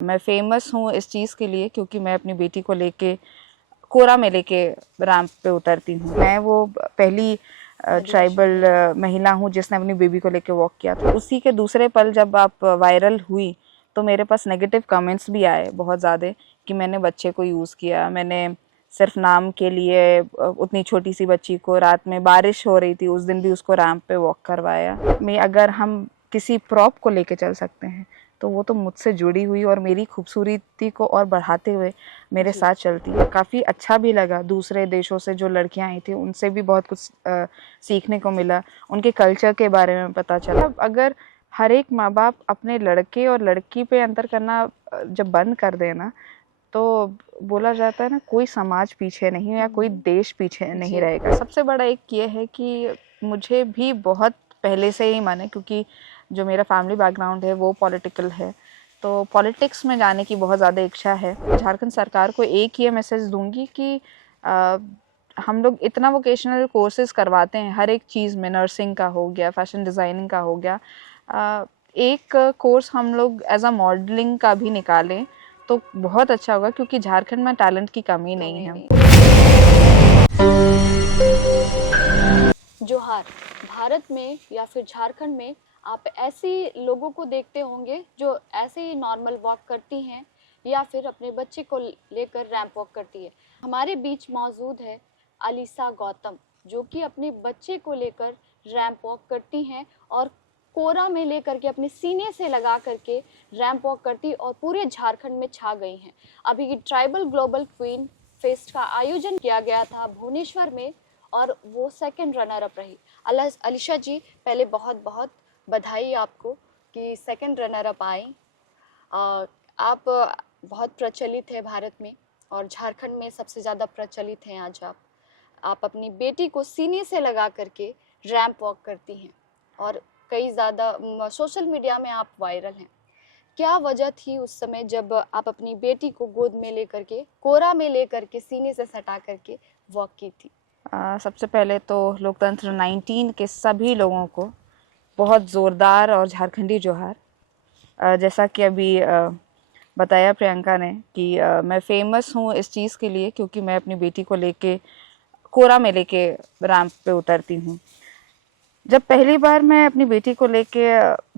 मैं फेमस हूँ इस चीज़ के लिए क्योंकि मैं अपनी बेटी को लेके कोरा मेले के रैंप पे उतरती हूँ। मैं वो पहली ट्राइबल महिला हूँ जिसने अपनी बेबी को लेके वॉक किया था। उसी के दूसरे पल जब आप वायरल हुई तो मेरे पास नेगेटिव कमेंट्स भी आए बहुत ज़्यादा कि मैंने बच्चे को यूज़ किया, मैंने सिर्फ नाम के लिए उतनी छोटी सी बच्ची को, रात में बारिश हो रही थी उस दिन भी उसको रैंप पे वॉक करवाया। मैं अगर हम किसी प्रॉप को लेके चल सकते हैं तो वो तो मुझसे जुड़ी हुई और मेरी खूबसूरती को और बढ़ाते हुए मेरे साथ चलती है। काफ़ी अच्छा भी लगा, दूसरे देशों से जो लड़कियां आई थी उनसे भी बहुत कुछ सीखने को मिला, उनके कल्चर के बारे में पता चला। अगर हर एक माँ बाप अपने लड़के और लड़की पे अंतर करना जब बंद कर देना तो बोला जाता है ना, कोई समाज पीछे नहीं या कोई देश पीछे नहीं रहेगा। सबसे बड़ा एक ये है कि मुझे भी बहुत पहले से ही मन है, क्योंकि जो मेरा फैमिली बैकग्राउंड है वो पॉलिटिकल है, तो पॉलिटिक्स में जाने की बहुत ज़्यादा इच्छा है। झारखंड सरकार को एक ये मैसेज दूंगी कि हम लोग इतना वोकेशनल कोर्सेज करवाते हैं हर एक चीज़ में, नर्सिंग का हो गया, फैशन डिज़ाइनिंग का हो गया, एक कोर्स हम लोग एज अ मॉडलिंग का भी निकालें तो बहुत अच्छा होगा, क्योंकि झारखंड में टैलेंट की कमी नहीं है। जोहार। भारत में या फिर झारखंड में आप ऐसी लोगों को देखते होंगे जो ऐसे ही नॉर्मल वॉक करती हैं या फिर अपने बच्चे को लेकर रैंप वॉक करती है। हमारे बीच मौजूद है अलीसा गौतम, जो कि अपने बच्चे को लेकर रैंप वॉक करती हैं और कोरा में लेकर के अपने सीने से लगा करके रैंप वॉक करती और पूरे झारखंड में छा गई हैं। अभी ट्राइबल ग्लोबल क्वीन फेस्ट का आयोजन किया गया था भुवनेश्वर में और वो सेकंड रनर अप रही। अलीशा जी, पहले बहुत बहुत बधाई आपको कि सेकंड रनर अप आई। आप बहुत प्रचलित है भारत में और झारखंड में सबसे ज़्यादा प्रचलित हैं आज आप अपनी बेटी को सीने से लगा करके रैंप वॉक करती हैं और कई ज़्यादा सोशल मीडिया में आप वायरल हैं। क्या वजह थी उस समय जब आप अपनी बेटी को गोद में लेकर के, कोरा में लेकर के, सीने से सटा करके वॉक की थी? सबसे पहले तो लोकतंत्र 19 के सभी लोगों को बहुत ज़ोरदार और झारखंडी जोहार। जैसा कि अभी बताया प्रियंका ने कि मैं फेमस हूँ इस चीज़ के लिए क्योंकि मैं अपनी बेटी को लेके कोरा मेले के रैंप पे उतरती हूँ। जब पहली बार मैं अपनी बेटी को लेके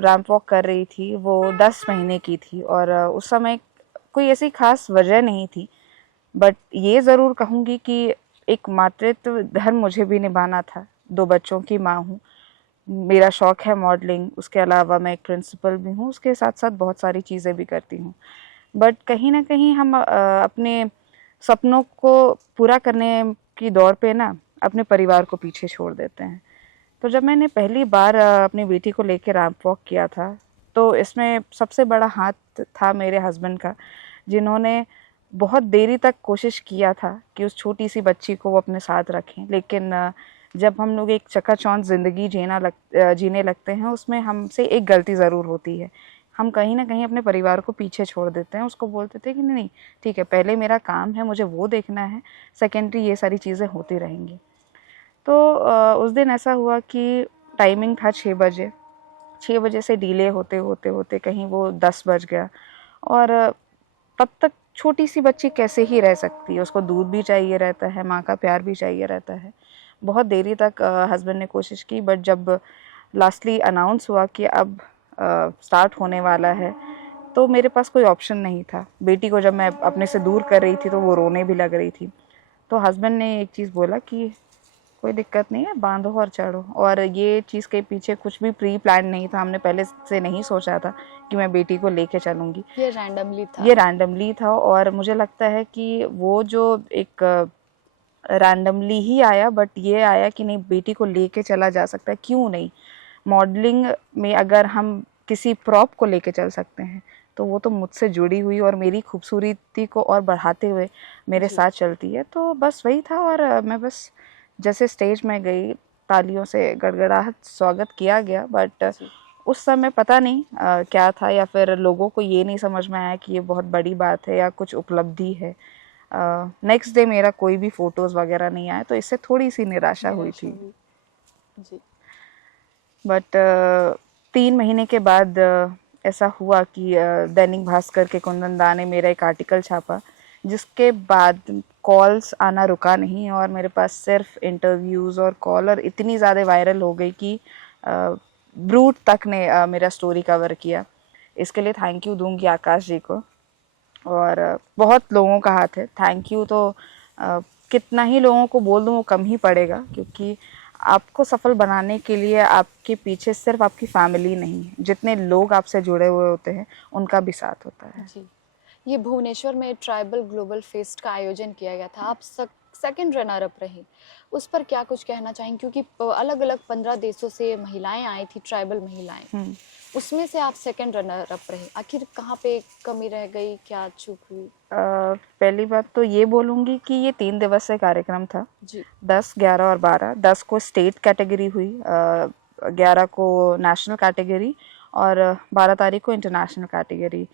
रैंप वॉक कर रही थी, वो 10 महीने की थी और उस समय कोई ऐसी खास वजह नहीं थी, बट ये ज़रूर कहूँगी कि एक मातृत्व धर्म मुझे भी निभाना था। 2 बच्चों की माँ हूँ, मेरा शौक़ है मॉडलिंग, उसके अलावा मैं एक प्रिंसिपल भी हूँ, उसके साथ साथ बहुत सारी चीज़ें भी करती हूँ। बट कहीं ना कहीं हम अपने सपनों को पूरा करने की दौड़ पे ना अपने परिवार को पीछे छोड़ देते हैं। तो जब मैंने पहली बार अपनी बेटी को लेकर रैंप वॉक किया था तो इसमें सबसे बड़ा हाथ था मेरे हस्बैंड का, जिन्होंने बहुत देरी तक कोशिश किया था कि उस छोटी सी बच्ची को वो अपने साथ रखें। लेकिन जब हम लोग एक चकाचौंध ज़िंदगी जीने लगते हैं, उसमें हमसे एक गलती ज़रूर होती है, हम कहीं ना कहीं अपने परिवार को पीछे छोड़ देते हैं। उसको बोलते थे कि नहीं ठीक है, पहले मेरा काम है, मुझे वो देखना है, सेकेंडरी ये सारी चीज़ें होती रहेंगी। तो उस दिन ऐसा हुआ कि टाइमिंग था 6 बजे, 6 बजे से डिले होते होते होते कहीं वो 10 बज गया और तब तक छोटी सी बच्ची कैसे ही रह सकती है, उसको दूध भी चाहिए रहता है, माँ का प्यार भी चाहिए रहता है। बहुत देरी तक हस्बैंड ने कोशिश की, बट जब लास्टली अनाउंस हुआ कि अब स्टार्ट होने वाला है तो मेरे पास कोई ऑप्शन नहीं था। बेटी को जब मैं अपने से दूर कर रही थी तो वो रोने भी लग रही थी, तो हस्बैंड ने एक चीज़ बोला कि कोई दिक्कत नहीं है, बांधो और चढ़ो। और ये चीज़ के पीछे कुछ भी प्री प्लान नहीं था, हमने पहले से नहीं सोचा था कि मैं बेटी को लेके चलूँगी, ये रैंडमली था। और मुझे लगता है कि वो जो एक रैंडमली ही आया, बट ये आया कि नहीं, बेटी को लेके चला जा सकता है, क्यों नहीं। मॉडलिंग में अगर हम किसी प्रॉप को लेके चल सकते हैं तो वो तो मुझसे जुड़ी हुई और मेरी खूबसूरती को और बढ़ाते हुए मेरे साथ चलती है। तो बस वही था और मैं बस जैसे स्टेज में गई, तालियों से गड़गड़ाहट स्वागत किया गया, बट उस समय पता नहीं क्या था, या फिर लोगों को ये नहीं समझ में आया कि ये बहुत बड़ी बात है या कुछ उपलब्धि है। नेक्स्ट डे मेरा कोई भी फोटोज़ वगैरह नहीं आया, तो इससे थोड़ी सी निराशा हुई थी जी। बट 3 महीने के बाद ऐसा हुआ कि दैनिक भास्कर के कुंदन दा ने मेरा एक आर्टिकल छापा, जिसके बाद कॉल्स आना रुका नहीं और मेरे पास सिर्फ इंटरव्यूज़ और कॉल, और इतनी ज़्यादा वायरल हो गई कि ब्रूट तक ने मेरा स्टोरी कवर किया। इसके लिए थैंक यू दूंगी आकाश जी को, और बहुत लोगों का हाथ है। थैंक यू तो कितना ही लोगों को बोल दूँ वो कम ही पड़ेगा, क्योंकि आपको सफल बनाने के लिए आपके पीछे सिर्फ आपकी फैमिली नहीं है, जितने लोग आपसे जुड़े हुए होते हैं उनका भी साथ होता है। जी, ये भुवनेश्वर में ट्राइबल ग्लोबल फेस्ट का आयोजन किया गया था, आप सेकंड रनर अप रही, उस पर क्या कुछ कहना चाहेंगे? क्योंकि अलग अलग 15 देशों से महिलाएं आई थी, ट्राइबल महिलाएं, उसमें से आप सेकंड रनर अप रहे, आखिर कहाँ पे कमी रह गई, क्या चूक हुई? पहली बात तो ये बोलूँगी कि ये 3 दिवसीय कार्यक्रम था जी। 10, 11 और 12। 10 को स्टेट कैटेगरी हुई, 11 को नेशनल कैटेगरी और 12 तारीख को इंटरनेशनल कैटेगरी।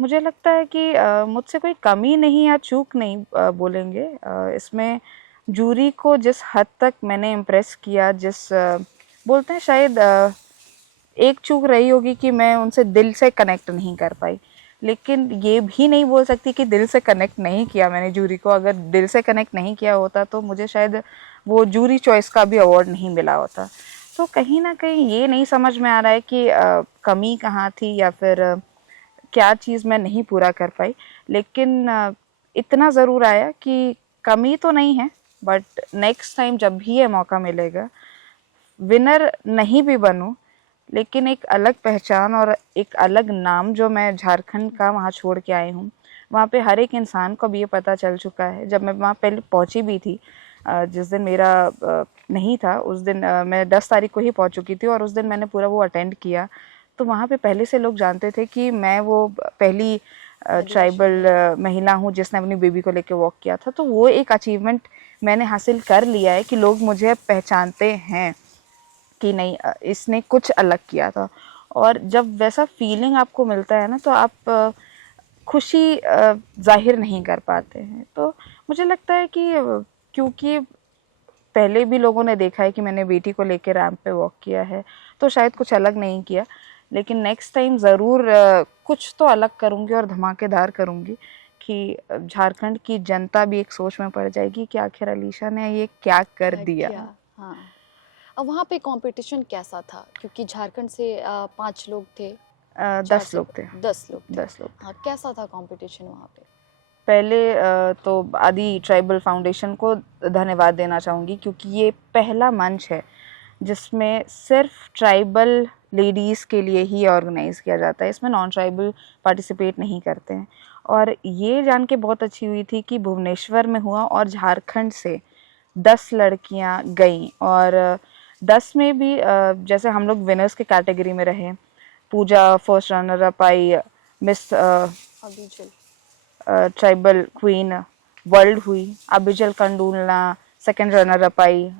मुझे लगता है कि मुझसे कोई कमी नहीं या चूक नहीं बोलेंगे। इसमें जूरी को जिस हद तक मैंने इम्प्रेस किया, बोलते हैं शायद एक चूक रही होगी कि मैं उनसे दिल से कनेक्ट नहीं कर पाई, लेकिन ये भी नहीं बोल सकती कि दिल से कनेक्ट नहीं किया मैंने जूरी को। अगर दिल से कनेक्ट नहीं किया होता तो मुझे शायद वो जूरी चॉइस का भी अवार्ड नहीं मिला होता। तो कहीं ना कहीं ये नहीं समझ में आ रहा है कि कमी कहाँ थी या फिर क्या चीज़ मैं नहीं पूरा कर पाई, लेकिन इतना ज़रूर आया कि कमी तो नहीं है, बट नेक्स्ट टाइम जब भी ये मौका मिलेगा, विनर नहीं भी बनूं, लेकिन एक अलग पहचान और एक अलग नाम जो मैं झारखंड का वहाँ छोड़ के आई हूँ, वहाँ पे हर एक इंसान को भी ये पता चल चुका है। जब मैं वहाँ पहले पहुँची भी थी, जिस दिन मेरा नहीं था, उस दिन मैं 10 तारीख को ही पहुँच चुकी थी और उस दिन मैंने पूरा वो अटेंड किया। तो वहाँ पे पहले से लोग जानते थे कि मैं वो पहली ट्राइबल महिला हूँ जिसने अपनी बेबी को लेके वॉक किया था। तो वो एक अचीवमेंट मैंने हासिल कर लिया है कि लोग मुझे पहचानते हैं कि नहीं, इसने कुछ अलग किया था। और जब वैसा फीलिंग आपको मिलता है ना, तो आप खुशी जाहिर नहीं कर पाते हैं। तो मुझे लगता है कि क्योंकि पहले भी लोगों ने देखा है कि मैंने बेटी को लेकर रैंप पे वॉक किया है, तो शायद कुछ अलग नहीं किया, लेकिन नेक्स्ट टाइम ज़रूर कुछ तो अलग करूँगी और धमाकेदार करूँगी कि झारखंड की जनता भी एक सोच में पड़ जाएगी कि आखिर अलीशा ने ये क्या कर दिया। हाँ, अब वहाँ पे कंपटीशन कैसा था? क्योंकि झारखंड से 5 लोग थे, 10 लोग थे। 10 लोग थे। 10 लोग। हाँ, कैसा था कंपटीशन वहाँ पे? पहले तो आदि ट्राइबल फाउंडेशन को धन्यवाद देना चाहूँगी, क्योंकि ये पहला मंच है जिसमें सिर्फ ट्राइबल लेडीज़ के लिए ही ऑर्गेनाइज़ किया जाता है। इसमें नॉन ट्राइबल पार्टिसिपेट नहीं करते हैं। और ये जान के बहुत अच्छी हुई थी कि भुवनेश्वर में हुआ और झारखंड से 10 लड़कियां गईं, और 10 में भी जैसे हम लोग विनर्स के कैटेगरी में रहे। पूजा फर्स्ट रनर अप आई, मिस ट्राइबल क्वीन वर्ल्ड हुई। Abijal Kandulna second runner up आई,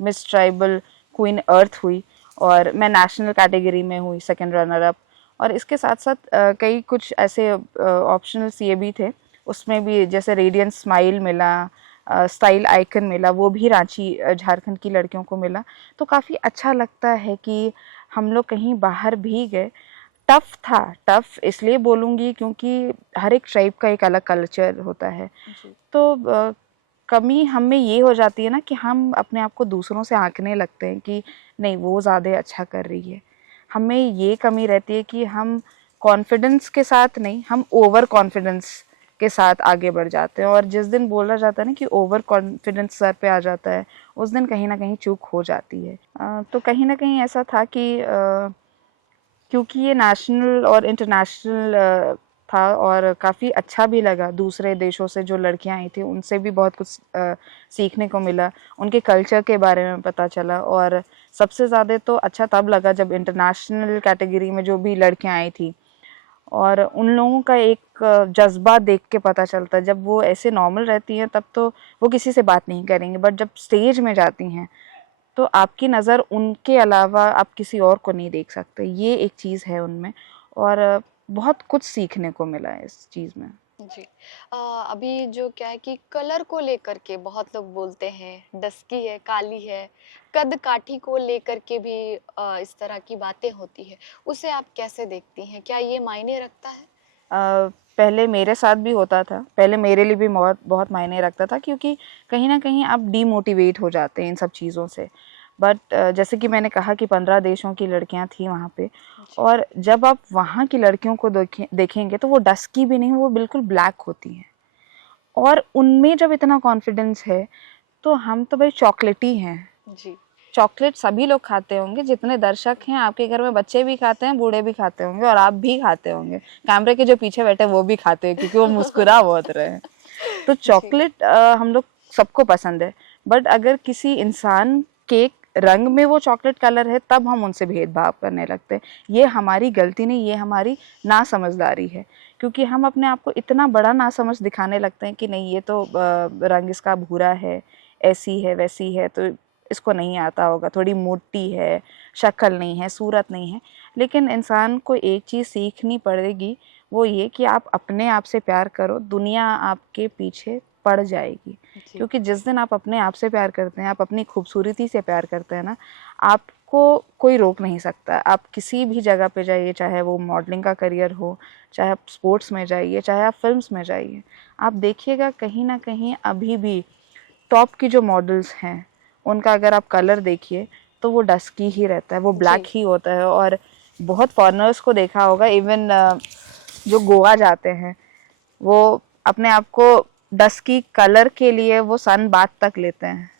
मिस ट्राइबल क्वीन अर्थ हुई, और मैं नेशनल कैटेगरी में हुई सेकंड रनर अप। और इसके साथ साथ कई कुछ ऐसे ऑप्शनल्स ये भी थे, उसमें भी जैसे रेडियंट स्माइल मिला, स्टाइल आइकन मिला, वो भी रांची झारखंड की लड़कियों को मिला। तो काफ़ी अच्छा लगता है कि हम लोग कहीं बाहर भी गए। टफ था, टफ इसलिए बोलूँगी क्योंकि हर एक ट्राइब का एक अलग कल्चर होता है। तो कमी हम में ये हो जाती है ना कि हम अपने आप को दूसरों से आंकने लगते हैं कि नहीं वो ज़्यादा अच्छा कर रही है। हमें ये कमी रहती है कि हम कॉन्फिडेंस के साथ नहीं, हम ओवर कॉन्फिडेंस के साथ आगे बढ़ जाते हैं, और जिस दिन बोला जाता है ना कि ओवर कॉन्फिडेंस सर पे आ जाता है, उस दिन कहीं ना कहीं चूक हो जाती है। तो कहीं ना कहीं ऐसा था कि क्योंकि ये नेशनल और इंटरनेशनल था और काफ़ी अच्छा भी लगा। दूसरे देशों से जो लड़कियां आई थी उनसे भी बहुत कुछ सीखने को मिला, उनके कल्चर के बारे में पता चला। और सबसे ज़्यादा तो अच्छा तब लगा जब इंटरनेशनल कैटेगरी में जो भी लड़कियां आई थी, और उन लोगों का एक जज्बा देख के पता चलता है। जब वो ऐसे नॉर्मल रहती हैं तब तो वो किसी से बात नहीं करेंगे, बट जब स्टेज में जाती हैं तो आपकी नज़र उनके अलावा आप किसी और को नहीं देख सकते। ये एक चीज़ है उनमें, और बहुत कुछ सीखने को मिला है इस चीज़ में। जी। अभी जो क्या है कि कलर को लेकर के बहुत लोग बोलते हैं डस्की है, काली है, कद काठी को लेकर के भी इस तरह की बातें होती है। उसे आप कैसे देखती हैं? क्या ये मायने रखता है? पहले मेरे साथ भी होता था, पहले मेरे लिए भी बहुत बहुत मायने रखता था, क्योंकि कहीं ना कहीं आप डीमोटिवेट हो जाते हैं इन सब चीज़ों से। बट जैसे कि मैंने कहा कि 15 देशों की लड़कियां थी वहाँ पे, जी। और जब आप वहाँ की लड़कियों को देखेंगे तो वो डस्की भी नहीं, वो बिल्कुल ब्लैक होती हैं। और उनमें जब इतना कॉन्फिडेंस है, तो हम तो भाई चॉकलेटी हैं। जी। चॉकलेट सभी लोग खाते होंगे, जितने दर्शक हैं आपके घर में, बच्चे भी खाते हैं, बूढ़े भी खाते होंगे, और आप भी खाते होंगे। कैमरे के जो पीछे बैठे वो भी खाते हैं, क्योंकि वो मुस्कुरा बहुत रहे हैं। तो जी। चॉकलेट हम लोग सबको पसंद है। बट अगर किसी इंसान के रंग में वो चॉकलेट कलर है, तब हम उनसे भेदभाव करने लगते हैं। ये हमारी गलती नहीं, ये हमारी नासमझदारी है, क्योंकि हम अपने आप को इतना बड़ा नासमझ दिखाने लगते हैं कि नहीं, ये तो रंग इसका भूरा है, ऐसी है, वैसी है, तो इसको नहीं आता होगा, थोड़ी मोटी है, शक्ल नहीं है, सूरत नहीं है। लेकिन इंसान को एक चीज़ सीखनी पड़ेगी, वो ये कि आप अपने आप से प्यार करो, दुनिया आपके पीछे पड़ जाएगी। जी। क्योंकि जिस दिन आप अपने आप से प्यार करते हैं, आप अपनी खूबसूरती से प्यार करते हैं ना, आपको कोई रोक नहीं सकता। आप किसी भी जगह पे जाइए, चाहे वो मॉडलिंग का करियर हो, चाहे आप स्पोर्ट्स में जाइए, चाहे आप फिल्म्स में जाइए, आप देखिएगा कहीं ना कहीं अभी भी टॉप की जो मॉडल्स हैं, उनका अगर आप कलर देखिए तो वो डस्की ही रहता है, वो ब्लैक जी। ही होता है। और बहुत फॉरेनर्स को देखा होगा, इवन जो गोवा जाते हैं, वो अपने आप को डस्की कलर के लिए वो सन बाथ तक लेते हैं।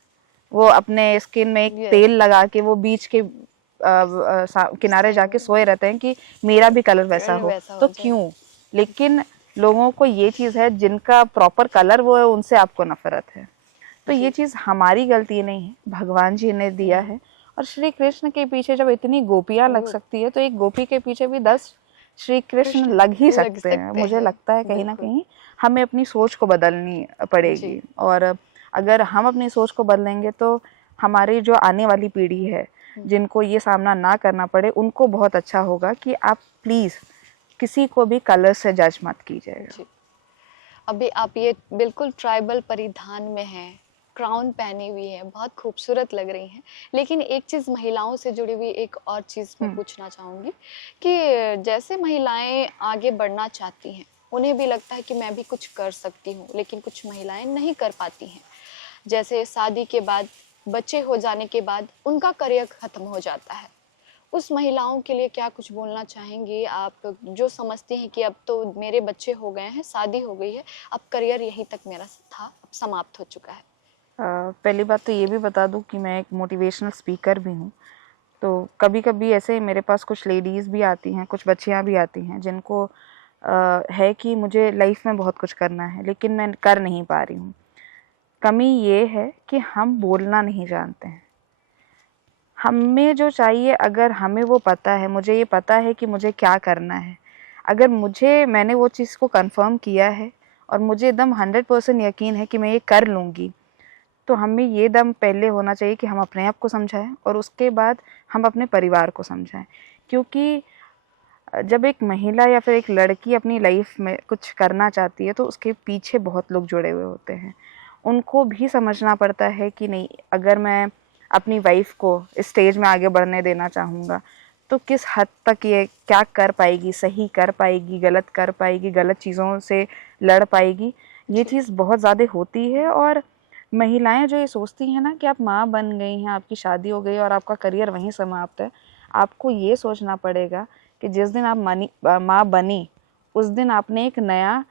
वो अपने स्किन में एक यस। तेल लगा के वो बीच के किनारे जाके सोए रहते हैं कि मेरा भी कलर वैसा हो। वैसा हो तो जाए। क्यों? लेकिन लोगों को ये चीज़ है, जिनका प्रॉपर कलर वो है, उनसे आपको नफरत है। तो ये जी। चीज़ हमारी गलती नहीं है, भगवान जी ने दिया है। और श्री कृष्ण के पीछे जब इतनी गोपियां लग सकती है, तो एक गोपी के पीछे भी 10 श्री कृष्ण कृष्ण लग ही लग सकते हैं। सकते मुझे हैं। लगता है कहीं ना बिल्कुल। कहीं हमें अपनी सोच को बदलनी जी। पड़ेगी। और अगर हम अपनी सोच को बदलेंगे, तो हमारी जो आने वाली पीढ़ी है, जिनको ये सामना ना करना पड़े, उनको बहुत अच्छा होगा। कि आप प्लीज़ किसी को भी कलर से जज मत कीजिएगा। जी। अभी आप ये बिल्कुल ट्राइबल परिधान में हैं, क्राउन पहनी हुई है, बहुत खूबसूरत लग रही हैं। लेकिन एक चीज़ महिलाओं से जुड़ी हुई एक और चीज़ मैं पूछना चाहूँगी कि जैसे महिलाएं आगे बढ़ना चाहती हैं, उन्हें भी लगता है कि मैं भी कुछ कर सकती हूँ, लेकिन कुछ महिलाएं नहीं कर पाती हैं। जैसे शादी के बाद, बच्चे हो जाने के बाद उनका करियर खत्म हो जाता है। उस महिलाओं के लिए क्या कुछ बोलना चाहेंगी आप, जो समझती हैं कि अब तो मेरे बच्चे हो गए हैं, शादी हो गई है, अब करियर यहीं तक मेरा था, अब समाप्त हो चुका है? पहली बात तो ये भी बता दूं कि मैं एक मोटिवेशनल स्पीकर भी हूँ। तो कभी कभी ऐसे मेरे पास कुछ लेडीज़ भी आती हैं, कुछ बच्चियाँ भी आती हैं, जिनको है कि मुझे लाइफ में बहुत कुछ करना है, लेकिन मैं कर नहीं पा रही हूँ। कमी ये है कि हम बोलना नहीं जानते हैं। हमें जो चाहिए, अगर हमें वो पता है, मुझे ये पता है कि मुझे क्या करना है, अगर मैंने वो चीज़ को कंफर्म किया है और मुझे एकदम 100% यकीन है कि मैं ये कर लूँगी, तो हमें ये दम पहले होना चाहिए कि हम अपने आप को समझाएं, और उसके बाद हम अपने परिवार को समझाएं। क्योंकि जब एक महिला या फिर एक लड़की अपनी लाइफ में कुछ करना चाहती है, तो उसके पीछे बहुत लोग जुड़े हुए होते हैं। उनको भी समझना पड़ता है कि नहीं, अगर मैं अपनी वाइफ को इस स्टेज में आगे बढ़ने देना चाहूँगा, तो किस हद तक ये क्या कर पाएगी, सही कर पाएगी, गलत कर पाएगी, गलत चीज़ों से लड़ पाएगी। ये चीज़ बहुत ज़्यादा होती है। और महिलाएं जो ये सोचती हैं ना कि आप माँ बन गई हैं, आपकी शादी हो गई और आपका करियर वहीं समाप्त है, आपको ये सोचना पड़ेगा कि जिस दिन आप माँ बनी, उस दिन आपने एक नया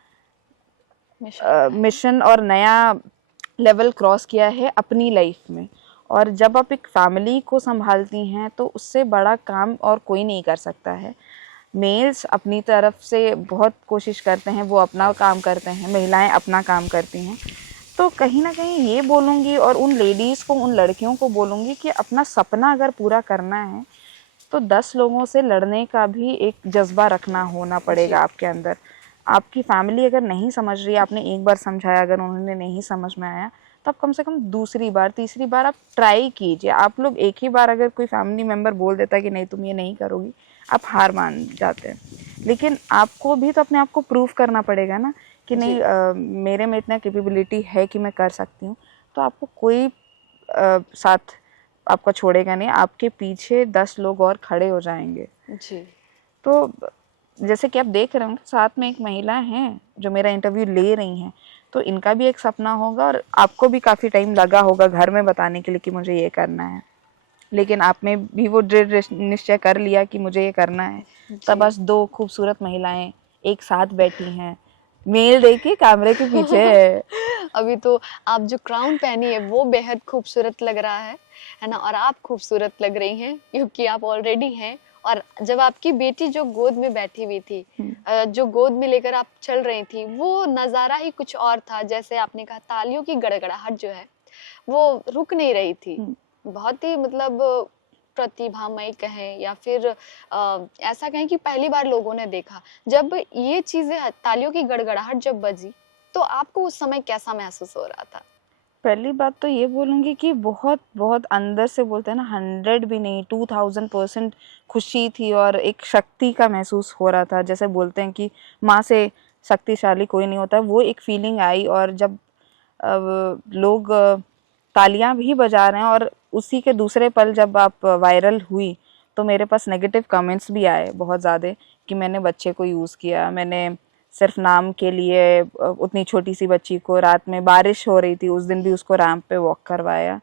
मिशन और नया लेवल क्रॉस किया है अपनी लाइफ में। और जब आप एक फैमिली को संभालती हैं, तो उससे बड़ा काम और कोई नहीं कर सकता है। मेल्स अपनी तरफ से बहुत कोशिश करते हैं, वो अपना काम करते हैं, महिलाएं अपना काम करती हैं। तो कहीं ना कहीं ये बोलूँगी, और उन लेडीज़ को, उन लड़कियों को बोलूँगी कि अपना सपना अगर पूरा करना है, तो 10 लोगों से लड़ने का भी एक जज्बा होना पड़ेगा आपके अंदर। आपकी फैमिली अगर नहीं समझ रही है, आपने एक बार समझाया, अगर उन्होंने नहीं समझ में आया, तो आप कम से कम दूसरी बार तीसरी बार आप ट्राई कीजिए। आप लोग एक ही बार अगर कोई फैमिली मेम्बर बोल देता है कि नहीं तुम ये नहीं करोगी, आप हार मान जाते हैं। लेकिन आपको भी तो अपने आप को प्रूव करना पड़ेगा ना कि नहीं मेरे में इतना कैपेबिलिटी है कि मैं कर सकती हूँ। तो आपको कोई साथ आपका छोड़ेगा नहीं, आपके पीछे 10 लोग और खड़े हो जाएंगे जी। तो जैसे कि आप देख रहे होंगे साथ में एक महिला हैं जो मेरा इंटरव्यू ले रही हैं, तो इनका भी एक सपना होगा और आपको भी काफ़ी टाइम लगा होगा घर में बताने के लिए कि मुझे ये करना है, लेकिन आप में भी वो दृढ़ निश्चय कर लिया कि मुझे ये करना है। तब बस 2 खूबसूरत महिलाएं एक साथ बैठी हैं, मेल देखिए कैमरे के पीछे है। अभी तो आप जो क्राउन पहनी है वो बेहद खूबसूरत लग रहा है ना, और आप खूबसूरत लग रही हैं क्योंकि आप ऑलरेडी हैं। और जब आपकी बेटी जो गोद में बैठी हुई थी, जो गोद में लेकर आप चल रही थी, वो नज़ारा ही कुछ और था। जैसे आपने कहा तालियों की गड़गड़ाहट जो है वो रुक नहीं रही थी। बहुत ही मतलब प्रतिभामय कहें या फिर ऐसा कहें कि पहली बार लोगों ने देखा। जब ये चीजें तालियों की गड़गड़ाहट जब बजी तो आपको उस समय कैसा महसूस हो रहा था? पहली बात तो ये बोलूँगी कि बहुत बहुत अंदर से बोलते हैं ना 100 भी नहीं 2000% खुशी थी और एक शक्ति का महसूस हो रहा था। जैसे बोलते हैं कि माँ से शक्तिशाली कोई नहीं होता, वो एक फीलिंग आई। और जब लोग तालियां भी बजा रहे हैं और उसी के दूसरे पल जब आप वायरल हुई तो मेरे पास नेगेटिव कमेंट्स भी आए बहुत ज़्यादा कि मैंने बच्चे को यूज़ किया, मैंने सिर्फ नाम के लिए उतनी छोटी सी बच्ची को, रात में बारिश हो रही थी उस दिन भी उसको रैंप पे वॉक करवाया।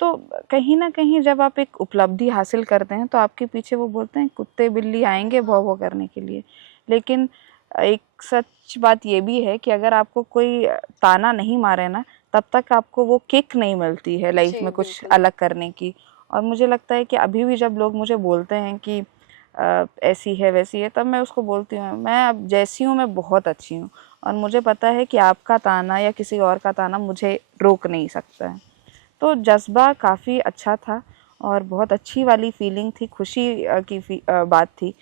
तो कहीं ना कहीं जब आप एक उपलब्धि हासिल करते हैं तो आपके पीछे वो बोलते हैं कुत्ते बिल्ली आएंगे भौ भौ करने के लिए। लेकिन एक सच बात ये भी है कि अगर आपको कोई ताना नहीं मारे ना तब तक आपको वो किक नहीं मिलती है लाइफ जी में कुछ बिल्कुल। अलग करने की। और मुझे लगता है कि अभी भी जब लोग मुझे बोलते हैं कि ऐसी है वैसी है, तब मैं उसको बोलती हूँ मैं अब जैसी हूँ मैं बहुत अच्छी हूँ और मुझे पता है कि आपका ताना या किसी और का ताना मुझे रोक नहीं सकता है। तो जज्बा काफ़ी अच्छा था और बहुत अच्छी वाली फीलिंग थी, खुशी की बात थी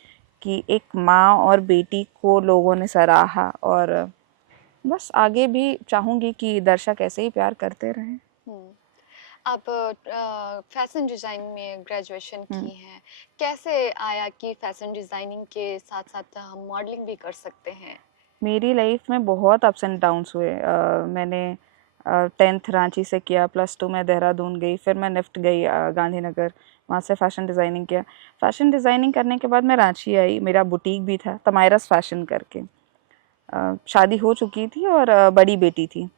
कि एक माँ और बेटी को लोगों ने सराहा। और बस आगे भी चाहूँगी कि दर्शक ऐसे ही प्यार करते रहें। आप फैशन डिजाइनिंग में ग्रेजुएशन की हैं, कैसे आया कि फैशन डिजाइनिंग के साथ साथ हम मॉडलिंग भी कर सकते हैं? मेरी लाइफ में बहुत अप्स एंड डाउन्स हुए। मैंने 10th रांची से किया, +2 में देहरादून गई, फिर मैं निफ्ट गई गांधीनगर, वहाँ से फ़ैशन डिज़ाइनिंग किया। फ़ैशन डिज़ाइनिंग करने के बाद मैं रांची आई, मेरा बुटीक भी था तमायरस फ़ैशन करके। शादी हो चुकी थी और बड़ी बेटी थी।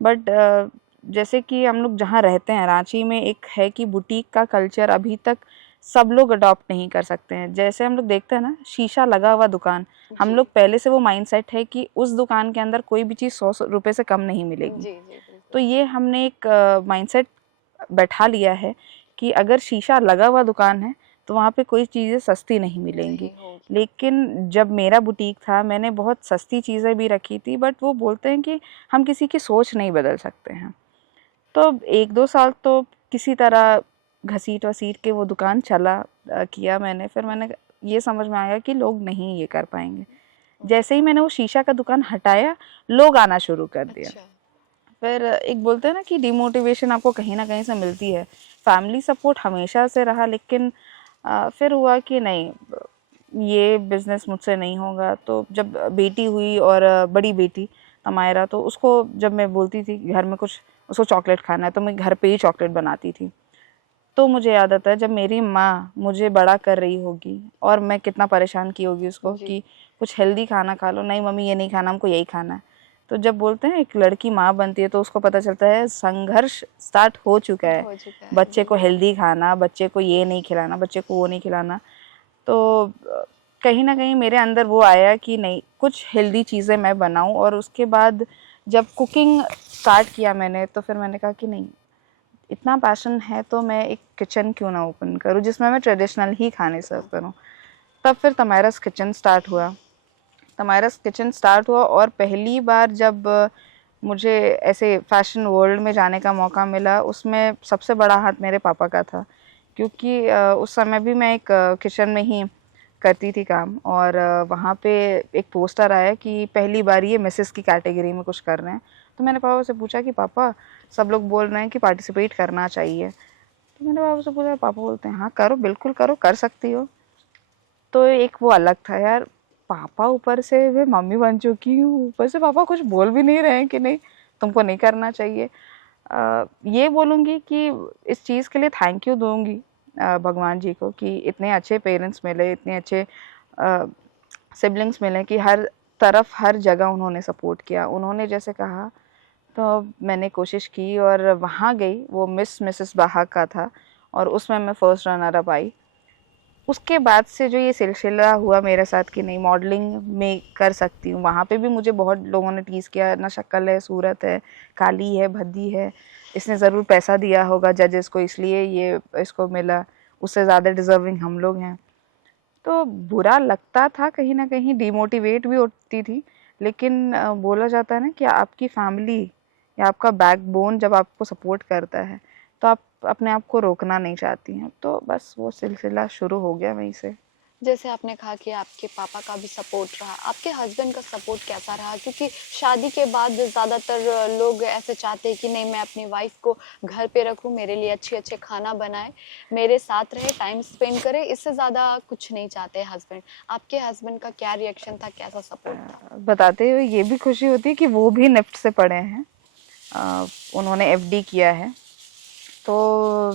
बट जैसे कि हम लोग जहाँ रहते हैं रांची में एक है कि बुटीक का कल्चर अभी तक सब लोग अडॉप्ट नहीं कर सकते हैं। जैसे हम लोग देखते हैं ना शीशा लगा हुआ दुकान, हम लोग पहले से वो माइंडसेट है कि उस दुकान के अंदर कोई भी चीज़ 100 रुपये से कम नहीं मिलेगी। जी जी तो ये हमने एक माइंडसेट बैठा लिया है कि अगर शीशा लगा हुआ दुकान है तो वहाँ पे कोई चीज़ें सस्ती नहीं मिलेंगी। लेकिन जब मेरा बुटीक था मैंने बहुत सस्ती चीज़ें भी रखी थी, बट वो बोलते हैं कि हम किसी की सोच नहीं बदल सकते हैं। तो 1-2 साल तो किसी तरह घसीट वसीट के वो दुकान चला किया मैंने। फिर मैंने ये समझ में आया कि लोग नहीं ये कर पाएंगे। जैसे ही मैंने वो शीशा का दुकान हटाया लोग आना शुरू कर दिया। फिर एक बोलते हैं ना कि डिमोटिवेशन आपको कहीं ना कहीं से मिलती है। फैमिली सपोर्ट हमेशा से रहा, लेकिन फिर हुआ कि नहीं ये बिज़नेस मुझसे नहीं होगा। तो जब बेटी हुई और बड़ी बेटी तमायरा, तो उसको जब मैं बोलती थी घर में कुछ उसको चॉकलेट खाना है तो मैं घर पे ही चॉकलेट बनाती थी। तो मुझे याद आता है जब मेरी माँ मुझे बड़ा कर रही होगी और मैं कितना परेशान की होगी उसको कि कुछ हेल्दी खाना खा लो, नहीं मम्मी ये नहीं खाना, हमको यही खाना है। तो जब बोलते हैं एक लड़की माँ बनती है तो उसको पता चलता है संघर्ष स्टार्ट हो चुका है। बच्चे को हेल्दी खाना, बच्चे को ये नहीं खिलाना, बच्चे को वो नहीं खिलाना। तो कहीं ना कहीं मेरे अंदर वो आया कि नहीं कुछ हेल्दी चीज़ें मैं बनाऊं। और उसके बाद जब कुकिंग स्टार्ट किया मैंने तो फिर मैंने कहा कि नहीं इतना पैशन है तो मैं एक किचन क्यों ना ओपन करूं जिसमें मैं ट्रेडिशनल ही खाने सर्व करूं। तब फिर तमायरस किचन स्टार्ट हुआ। तमायरस किचन स्टार्ट हुआ और पहली बार जब मुझे ऐसे फैशन वर्ल्ड में जाने का मौका मिला उसमें सबसे बड़ा हाथ मेरे पापा का था, क्योंकि उस समय भी मैं एक किचन में ही करती थी काम, और वहाँ पे एक पोस्टर आया कि पहली बार ये मिसेस की कैटेगरी में कुछ कर रहे हैं। तो मैंने पापा से पूछा कि पापा सब लोग बोल रहे हैं कि पार्टिसिपेट करना चाहिए, तो मैंने पापा से पूछा, पापा बोलते हैं हाँ करो, बिल्कुल करो, कर सकती हो। तो एक वो अलग था यार, पापा ऊपर से मैं मम्मी बन चुकी हूँ, ऊपर से पापा कुछ बोल भी नहीं रहे हैं कि नहीं तुमको नहीं करना चाहिए। ये बोलूँगी कि इस चीज़ के लिए थैंक यू दूंगी भगवान जी को कि इतने अच्छे पेरेंट्स मिले, इतने अच्छे सिबलिंग्स मिले कि हर तरफ हर जगह उन्होंने सपोर्ट किया। उन्होंने जैसे कहा तो मैंने कोशिश की और वहाँ गई। वो मिसेस बाहा का था और उसमें मैं फर्स्ट रनर अप आई। उसके बाद से जो ये सिलसिला हुआ मेरे साथ कि नहीं मॉडलिंग में कर सकती हूँ, वहाँ पे भी मुझे बहुत लोगों ने टीज़ किया, ना शक्ल है, सूरत है, काली है, भद्दी है, इसने ज़रूर पैसा दिया होगा जजेस को इसलिए ये इसको मिला, उससे ज़्यादा डिज़र्विंग हम लोग हैं। तो बुरा लगता था, कहीं ना कहीं डिमोटिवेट भी होती थी, लेकिन बोला जाता है ना कि आपकी फैमिली या आपका बैकबोन जब आपको सपोर्ट करता है तो आप अपने आप को रोकना नहीं चाहती हैं। तो बस वो सिलसिला शुरू हो गया वहीं से। जैसे आपने कहा कि आपके पापा का भी सपोर्ट रहा, आपके हस्बैंड का सपोर्ट कैसा रहा? क्योंकि शादी के बाद ज़्यादातर लोग ऐसे चाहते हैं कि नहीं मैं अपनी वाइफ को घर पे रखूं, मेरे लिए अच्छे अच्छे खाना बनाए, मेरे साथ रहे, टाइम स्पेंड करे, इससे ज़्यादा कुछ नहीं चाहते हस्बैंड। आपके हस्बैंड का क्या रिएक्शन था, कैसा सपोर्ट था? बताते हुए ये भी खुशी होती है कि वो भी निफ्ट से पढ़े हैं, उन्होंने एफडी किया है, तो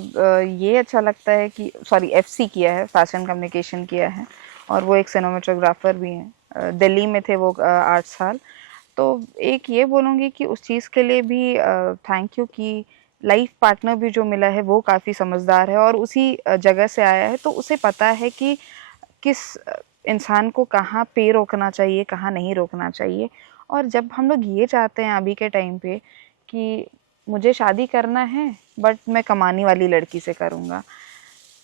ये अच्छा लगता है कि सॉरी एफसी किया है, फैशन कम्युनिकेशन किया है, और वो एक सिनेमेटोग्राफर भी हैं। दिल्ली में थे वो 8 साल। तो एक ये बोलूँगी कि उस चीज़ के लिए भी थैंक यू कि लाइफ पार्टनर भी जो मिला है वो काफ़ी समझदार है और उसी जगह से आया है, तो उसे पता है कि किस इंसान को कहाँ पे रोकना चाहिए, कहाँ नहीं रोकना चाहिए। और जब हम लोग ये चाहते हैं अभी के टाइम पे कि मुझे शादी करना है बट मैं कमाने वाली लड़की से करूँगा,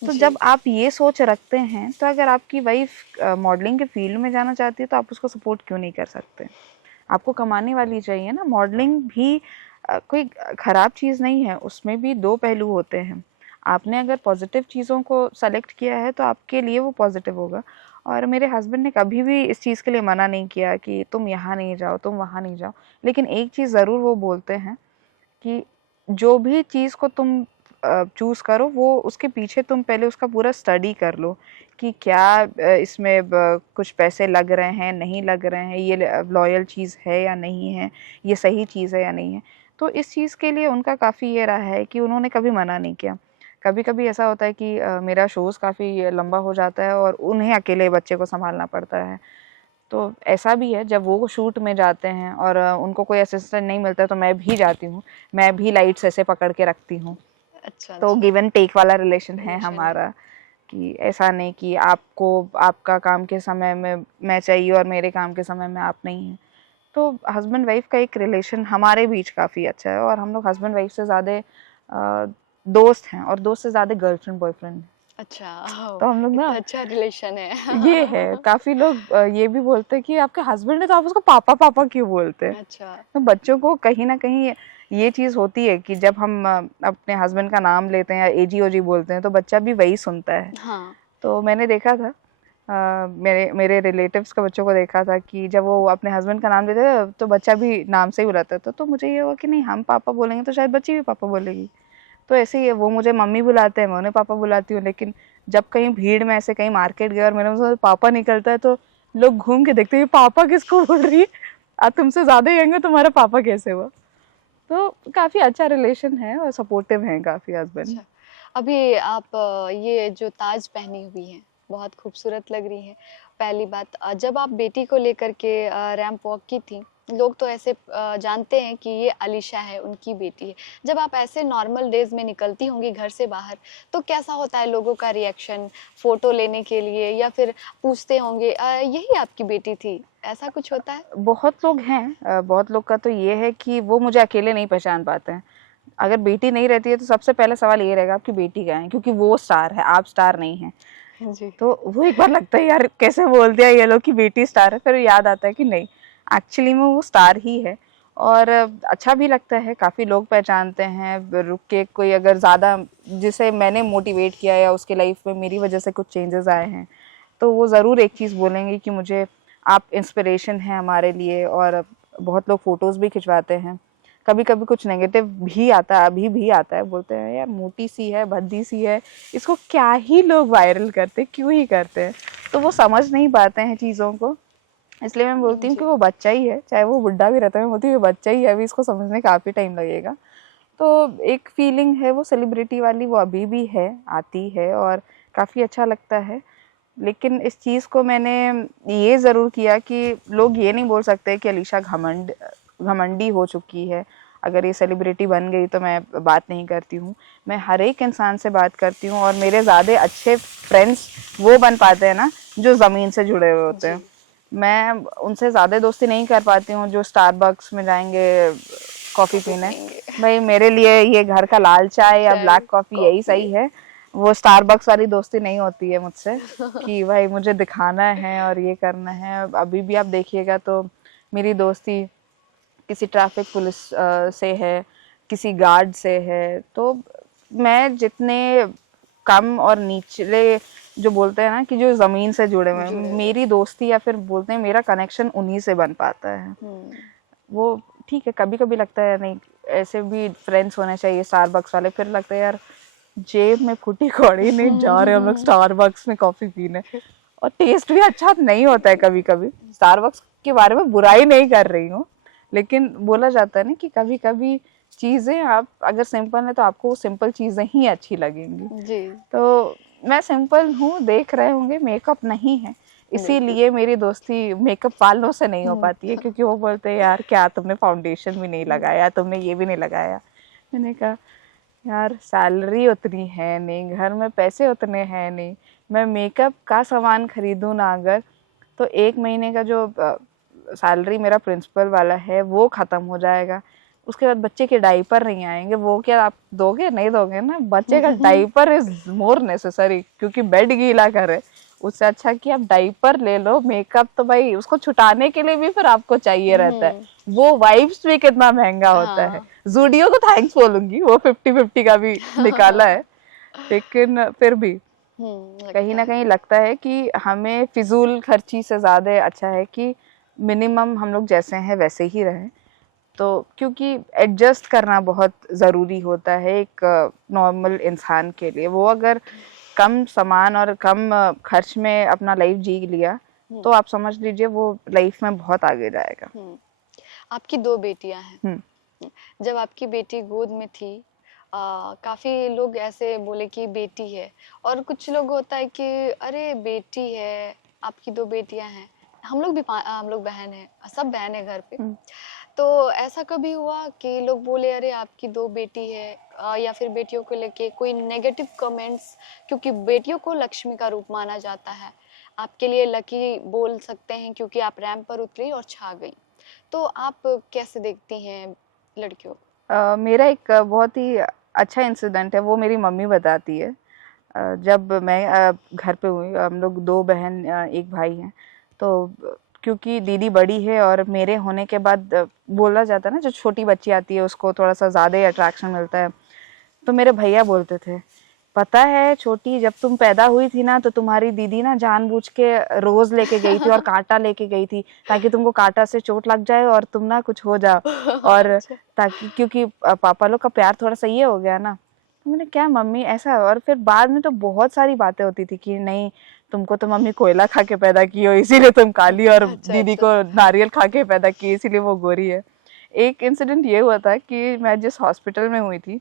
तो जब आप ये सोच रखते हैं तो अगर आपकी वाइफ मॉडलिंग के फील्ड में जाना चाहती है तो आप उसको सपोर्ट क्यों नहीं कर सकते? आपको कमाने वाली चाहिए ना। मॉडलिंग भी कोई ख़राब चीज़ नहीं है, उसमें भी दो पहलू होते हैं। आपने अगर पॉजिटिव चीज़ों को सेलेक्ट किया है तो आपके लिए वो पॉजिटिव होगा। और मेरे हस्बैंड ने कभी भी इस चीज़ के लिए मना नहीं किया कि तुम यहाँ नहीं जाओ, तुम वहाँ नहीं जाओ। लेकिन एक चीज़ ज़रूर वो बोलते हैं कि जो भी चीज़ को तुम चूज़ करो वो उसके पीछे तुम पहले उसका पूरा स्टडी कर लो कि क्या इसमें कुछ पैसे लग रहे हैं, नहीं लग रहे हैं, ये लॉयल चीज़ है या नहीं है, ये सही चीज़ है या नहीं है। तो इस चीज़ के लिए उनका काफ़ी ये रहा है कि उन्होंने कभी मना नहीं किया। कभी कभी ऐसा होता है कि मेरा शोज़ काफ़ी लंबा हो जाता है और उन्हें अकेले बच्चे को संभालना पड़ता है। तो ऐसा भी है जब वो शूट में जाते हैं और उनको कोई असिस्टेंट नहीं मिलता तो मैं भी जाती हूँ, मैं भी लाइट्स ऐसे पकड़ के रखती हूँ। अच्छा तो अच्छा। गिव एंड टेक वाला रिलेशन है रिलेशन है। हमारा, कि ऐसा नहीं कि आपको आपका काम के समय में मैं चाहिए और मेरे काम के समय में आप नहीं हैं। तो हस्बैंड वाइफ का एक रिलेशन हमारे बीच काफ़ी अच्छा है और हम लोग हस्बैंड वाइफ से ज़्यादा दोस्त हैं और दोस्त से ज़्यादा गर्लफ्रेंड बॉयफ्रेंड हैं। अच्छा, तो हम लोग ना इतना अच्छा रिलेशन है। ये है, काफ़ी लोग ये भी बोलते हैं कि आपके हस्बैंड है तो आप उसको पापा पापा क्यों बोलते हैं? अच्छा। तो बच्चों को कहीं ना कहीं ये चीज़ होती है कि जब हम अपने हस्बैंड का नाम लेते हैं या एजी ओजी बोलते हैं तो बच्चा भी वही सुनता है। हाँ। तो मैंने देखा था मेरे मेरे रिलेटिव्स के बच्चों को देखा था कि जब वो अपने हस्बैंड का नाम लेते थे तो बच्चा भी नाम से ही बुलाता था। तो मुझे ये हुआ कि नहीं, हम पापा बोलेंगे तो शायद बच्ची भी पापा बोलेगी। तो ऐसे ही है, वो मुझे मम्मी बुलाते हैं, मैं उन्हें पापा बुलाती हूँ। लेकिन जब कहीं भीड़ में ऐसे कहीं मार्केट गए और मेरे मुंह से पापा निकलता है तो लोग घूम के देखते हैं पापा किसको बोल रही है, तुमसे ज़्यादा यंग है, तुम्हारा पापा कैसे हुआ? तो काफ़ी अच्छा रिलेशन है और सपोर्टिव हैं काफ़ी हस्बैंड। अच्छा। अभी आप ये जो ताज पहनी हुई हैं बहुत खूबसूरत लग रही हैं। पहली बात, जब आप बेटी को लेकर के रैंप वॉक की थी, लोग तो ऐसे जानते हैं कि ये अलीशा है, उनकी बेटी है। जब आप ऐसे नॉर्मल डेज में निकलती होंगी घर से बाहर, तो कैसा होता है लोगों का रिएक्शन? फोटो लेने के लिए या फिर पूछते होंगे यही आपकी बेटी थी, ऐसा कुछ होता है? बहुत लोग हैं, बहुत लोग का तो ये है कि वो मुझे अकेले नहीं पहचान पाते हैं। अगर बेटी नहीं रहती है तो सबसे पहले सवाल ये रहेगा आपकी बेटी कहाँ है, क्योंकि वो स्टार है, आप स्टार नहीं हैं। जी। तो वो एक बार लगता है यार कैसे बोल दिया ये लोग कि बेटी स्टार है, फिर याद आता है कि नहीं, एक्चुअली में वो स्टार ही है। और अच्छा भी लगता है, काफ़ी लोग पहचानते हैं। रुक के कोई अगर ज़्यादा जिसे मैंने मोटिवेट किया या उसके लाइफ में मेरी वजह से कुछ चेंजेस आए हैं तो वो ज़रूर एक चीज़ बोलेंगे कि मुझे आप इंस्पिरेशन हैं हमारे लिए। और बहुत लोग फ़ोटोज़ भी खिंचवाते हैं। कभी कभी कुछ नेगेटिव भी आता है, अभी भी आता है, बोलते हैं यार मोटी सी है, भद्दी सी है, इसको क्या ही लोग वायरल करते, क्यों ही करते हैं। तो वो समझ नहीं पाते हैं चीज़ों को। इसलिए मैं बोलती हूँ कि वो बच्चा ही है, चाहे वो बुढ़ा भी रहता है, मैं बोलती हूँ वो बच्चा ही है, अभी इसको समझने काफ़ी टाइम लगेगा। तो एक फीलिंग है वो सेलिब्रिटी वाली, वो अभी भी है, आती है और काफ़ी अच्छा लगता है। लेकिन इस चीज़ को मैंने ये ज़रूर किया कि लोग ये नहीं बोल सकते कि अलीशा घमंडी हो चुकी है। अगर ये सेलिब्रिटी बन गई तो मैं बात नहीं करती हूँ। मैं हर एक इंसान से बात करती हूँ और मेरे ज़्यादा अच्छे फ्रेंड्स वो बन पाते हैं ना जो ज़मीन से जुड़े हुए होते हैं। मैं उनसे ज़्यादा दोस्ती नहीं कर पाती हूँ जो स्टारबक्स में जाएंगे कॉफ़ी पीने। भाई मेरे लिए ये घर का लाल चाय या ब्लैक कॉफ़ी यही सही है। वो स्टारबक्स वाली दोस्ती नहीं होती है मुझसे कि भाई मुझे दिखाना है और ये करना है। अभी भी आप देखिएगा तो मेरी दोस्ती किसी ट्रैफिक पुलिस से है, किसी गार्ड से है। तो मैं जितने कम और निचले जो बोलते हैं ना कि जो ज़मीन से जुड़े हुए हैं, मेरी दोस्ती या फिर बोलते हैं मेरा कनेक्शन उन्हीं से बन पाता है। वो ठीक है, कभी कभी लगता है नहीं ऐसे भी फ्रेंड्स होने चाहिए स्टारबक्स वाले, फिर लगता है यार जेब में फूटी कौड़ी नहीं जा रहे हम लोग स्टारबक्स में कॉफी पीने। और टेस्ट भी अच्छा नहीं होता है कभी कभी। स्टारबक्स के बारे में बुराई नहीं कर रही हूँ, लेकिन बोला जाता है ना कि कभी कभी चीजें आप अगर सिंपल है तो आपको वो सिंपल चीजें ही अच्छी लगेंगी जी। तो मैं सिंपल हूँ, देख रहे होंगे मेकअप नहीं है, इसीलिए मेरी दोस्ती मेकअप वालों से नहीं हो पाती है, क्योंकि वो बोलते हैं यार क्या तुमने फाउंडेशन भी नहीं लगाया, तुमने ये भी नहीं लगाया। मैंने कहा यार सैलरी उतनी है नहीं, घर में पैसे उतने हैं नहीं, मैं मेकअप का सामान खरीदूँ ना अगर तो 1 महीने का जो सैलरी मेरा प्रिंसिपल वाला है वो ख़त्म हो जाएगा। उसके बाद बच्चे के डाइपर नहीं आएंगे, वो क्या आप दोगे, नहीं दोगे ना। बच्चे का डाइपर इज मोर नेसेसरी, क्योंकि बेड गीला करे, उससे अच्छा कि आप डाइपर ले लो। मेकअप तो भाई उसको छुटाने के लिए भी फिर आपको चाहिए रहता है, वो वाइप्स भी कितना महंगा होता है। जूडियो को थैंक्स बोलूंगी, वो 50-50 का भी निकाला है, लेकिन फिर भी कहीं ना कहीं लगता है कि हमें फिजूल खर्ची से ज़्यादा अच्छा है कि मिनिमम हम लोग जैसे हैं वैसे ही रहें। तो क्योंकि एडजस्ट करना बहुत ज़रूरी होता है एक नॉर्मल इंसान के लिए। वो अगर कम सामान और कम खर्च में अपना लाइफ जी लिया तो आप समझ लीजिए वो लाइफ में बहुत आगे जाएगा। आपकी 2 बेटियां हैं। जब आपकी बेटी गोद में थी काफी लोग ऐसे बोले कि बेटी है, और कुछ लोग होता है कि अरे बेटी है, आपकी 2 बेटियां हैं, हम लोग भी हम लोग बहन है, सब बहन है घर पे। तो ऐसा कभी हुआ कि लोग बोले अरे आपकी 2 बेटी है, या फिर बेटियों को लेके कोई नेगेटिव कमेंट्स, क्योंकि बेटियों को लक्ष्मी का रूप माना जाता है, आपके लिए लकी बोल सकते हैं क्योंकि आप रैंप पर उतरी और छा गई, तो आप कैसे देखती हैं लड़कियों को? मेरा एक बहुत ही अच्छा इंसिडेंट है, वो मेरी मम्मी बताती है। जब मैं घर पे हुई, हम लोग 2 बहन 1 भाई हैं, तो क्योंकि दीदी बड़ी है और मेरे होने के बाद बोला जाता है ना जो छोटी बच्ची आती है उसको थोड़ा सा ज़्यादा ही अट्रैक्शन मिलता है। तो मेरे भैया बोलते थे पता है छोटी, जब तुम पैदा हुई थी ना तो तुम्हारी दीदी ना जानबूझ के रोज लेके गई थी और कांटा लेके गई थी ताकि तुमको कांटा से चोट लग जाए और तुम ना कुछ हो जाओ, और ताकि क्योंकि पापा लोग का प्यार थोड़ा सा ये हो गया ना। तो मैंने क्या मम्मी ऐसा, और फिर बाद में तो बहुत सारी बातें होती थी कि नहीं तुमको तो मम्मी कोयला खा के पैदा की हो इसीलिए तुम काली, और दीदी को नारियल खा के पैदा की इसीलिए वो गोरी है। एक इंसिडेंट ये हुआ था कि मैं जिस हॉस्पिटल में हुई थी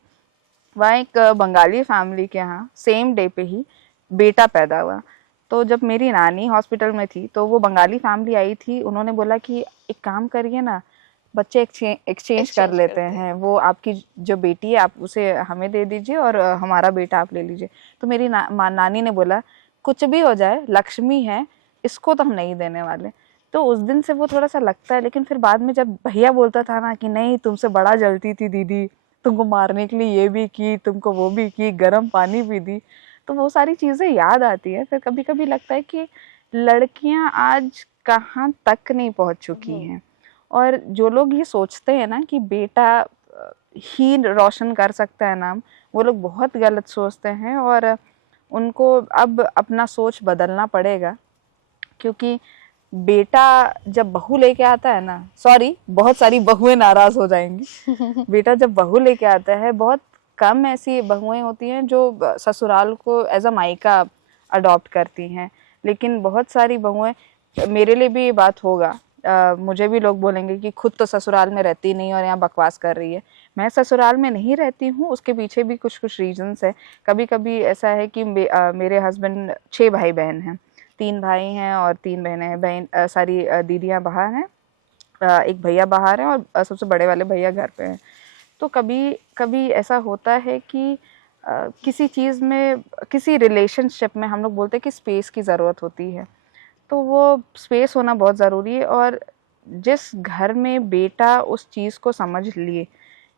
वहाँ एक बंगाली फैमिली के यहाँ सेम डे पे ही बेटा पैदा हुआ। तो जब मेरी नानी हॉस्पिटल में थी तो वो बंगाली फैमिली आई थी, उन्होंने बोला कि एक काम करिए ना, बच्चे एक्सचेंज कर लेते हैं, वो आपकी जो बेटी है आप उसे हमें दे दीजिए और हमारा बेटा आप ले लीजिए। तो मेरी नानी ने बोला कुछ भी हो जाए लक्ष्मी है, इसको तो हम नहीं देने वाले। तो उस दिन से वो थोड़ा सा लगता है, लेकिन फिर बाद में जब भैया बोलता था ना कि नहीं तुमसे बड़ा जलती थी दीदी, तुमको मारने के लिए ये भी की, तुमको वो भी की, गर्म पानी भी दी, तो वो सारी चीज़ें याद आती है। फिर कभी कभी लगता है कि लड़कियां आज कहाँ तक नहीं पहुँच चुकी हैं। और जो लोग ये सोचते हैं ना कि बेटा ही रोशन कर सकता है नाम, वो लोग बहुत गलत सोचते हैं और उनको अब अपना सोच बदलना पड़ेगा। क्योंकि बेटा जब बहू लेके आता है ना, सॉरी बहुत सारी बहुएं नाराज हो जाएंगी, बेटा जब बहू लेके आता है, बहुत कम ऐसी बहुएं होती हैं जो ससुराल को एज अ मायका अडॉप्ट करती हैं, लेकिन बहुत सारी बहुएं, मेरे लिए भी ये बात होगा, मुझे भी लोग बोलेंगे कि खुद तो ससुराल में रहती नहीं और यहाँ बकवास कर रही है। मैं ससुराल में नहीं रहती हूँ, उसके पीछे भी कुछ कुछ रीजंस है। कभी कभी ऐसा है कि मेरे हस्बैंड 6 भाई बहन हैं, 3 भाई हैं और 3 बहनें हैं। सारी दीदियाँ बाहर हैं, एक भैया बाहर हैं और सबसे बड़े वाले भैया घर पे हैं। तो कभी कभी ऐसा होता है कि किसी चीज़ में, किसी रिलेशनशिप में हम लोग बोलते हैं कि स्पेस की ज़रूरत होती है, तो वो स्पेस होना बहुत ज़रूरी है। और जिस घर में बेटा उस चीज़ को समझ लिए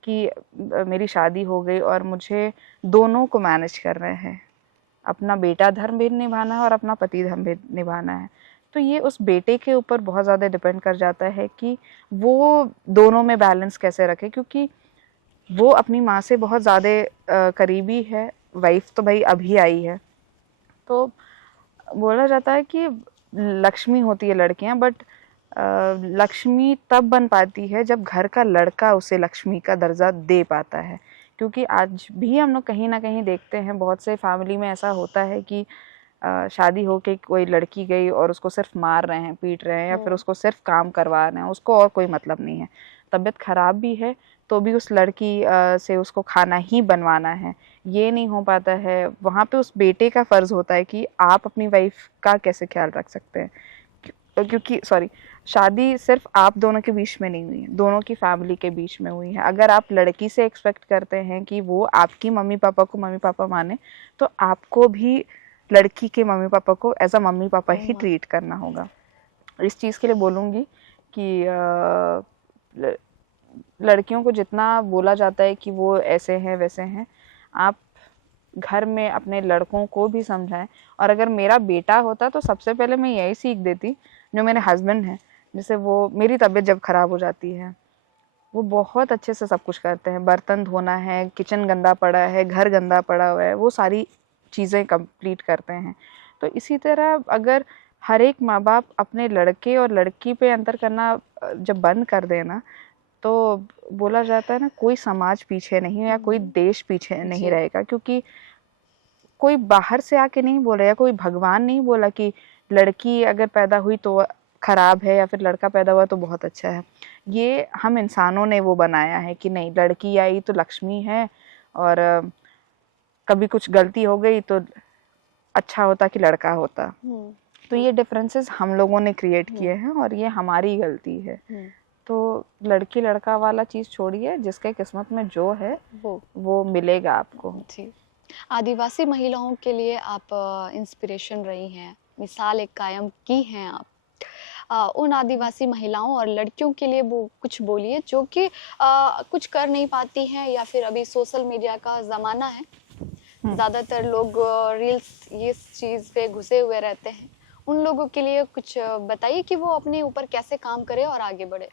कि मेरी शादी हो गई और मुझे दोनों को मैनेज करना है, अपना बेटा धर्म भी निभाना है और अपना पति धर्म भी निभाना है, तो ये उस बेटे के ऊपर बहुत ज़्यादा डिपेंड कर जाता है कि वो दोनों में बैलेंस कैसे रखे, क्योंकि वो अपनी माँ से बहुत ज़्यादा करीबी है। वाइफ तो भाई अभी आई है, तो बोला जाता है कि लक्ष्मी होती है लड़कियां, बट लक्ष्मी तब बन पाती है जब घर का लड़का उसे लक्ष्मी का दर्जा दे पाता है। क्योंकि आज भी हम लोग कहीं ना कहीं देखते हैं, बहुत से फैमिली में ऐसा होता है कि शादी होके कोई लड़की गई और उसको सिर्फ मार रहे हैं, पीट रहे हैं, या फिर उसको सिर्फ काम करवा रहे हैं, उसको और कोई मतलब नहीं है। तबीयत खराब भी है तो भी उस लड़की से उसको खाना ही बनवाना है, ये नहीं हो पाता है। वहाँ पे उस बेटे का फ़र्ज़ होता है कि आप अपनी वाइफ का कैसे ख्याल रख सकते हैं, क्योंकि सॉरी, शादी सिर्फ आप दोनों के बीच में नहीं हुई है, दोनों की फैमिली के बीच में हुई है। अगर आप लड़की से एक्सपेक्ट करते हैं कि वो आपकी मम्मी पापा को मम्मी पापा माने, तो आपको भी लड़की के मम्मी पापा को as a mummy papa he treat करना होगा। इस चीज़ के लिए बोलूँगी कि लड़कियों को जितना बोला जाता है कि वो ऐसे हैं वैसे हैं, आप घर में अपने लड़कों को भी समझाएं। और अगर मेरा बेटा होता तो सबसे पहले मैं यही सीख देती जो मेरे हस्बैंड हैं, जैसे वो, मेरी तबीयत जब ख़राब हो जाती है, वो बहुत अच्छे से सब कुछ करते हैं। बर्तन धोना है, किचन गंदा पड़ा है, घर गंदा पड़ा हुआ है, वो सारी चीज़ें कंप्लीट करते हैं। तो इसी तरह अगर हर एक माँ बाप अपने लड़के और लड़की पे अंतर करना जब बंद कर देना, तो बोला जाता है ना, कोई समाज पीछे नहीं या कोई देश पीछे नहीं रहेगा। क्योंकि कोई बाहर से आके नहीं बोल रहा, या कोई भगवान नहीं बोला कि लड़की अगर पैदा हुई तो खराब है या फिर लड़का पैदा हुआ तो बहुत अच्छा है। ये हम इंसानों ने वो बनाया है कि नहीं, लड़की आई तो लक्ष्मी है, और कभी कुछ गलती हो गई तो अच्छा होता कि लड़का होता। तो ये डिफरेंसेस हम लोगों ने क्रिएट किए हैं और ये हमारी गलती है। तो लड़की लड़का वाला चीज़ छोड़िए, जिसके किस्मत में जो है वो मिलेगा आपको। जी, आदिवासी महिलाओं के लिए आप इंस्पिरेशन रही हैं, मिसाल एक कायम की हैं आप। उन आदिवासी महिलाओं और लड़कियों के लिए वो कुछ बोलिए जो कि कुछ कर नहीं पाती हैं, या फिर अभी सोशल मीडिया का ज़माना है, ज़्यादातर लोग रील्स ये चीज़ पे घुसे हुए रहते हैं। उन लोगों के लिए कुछ बताइए कि वो अपने ऊपर कैसे काम करें और आगे बढ़े।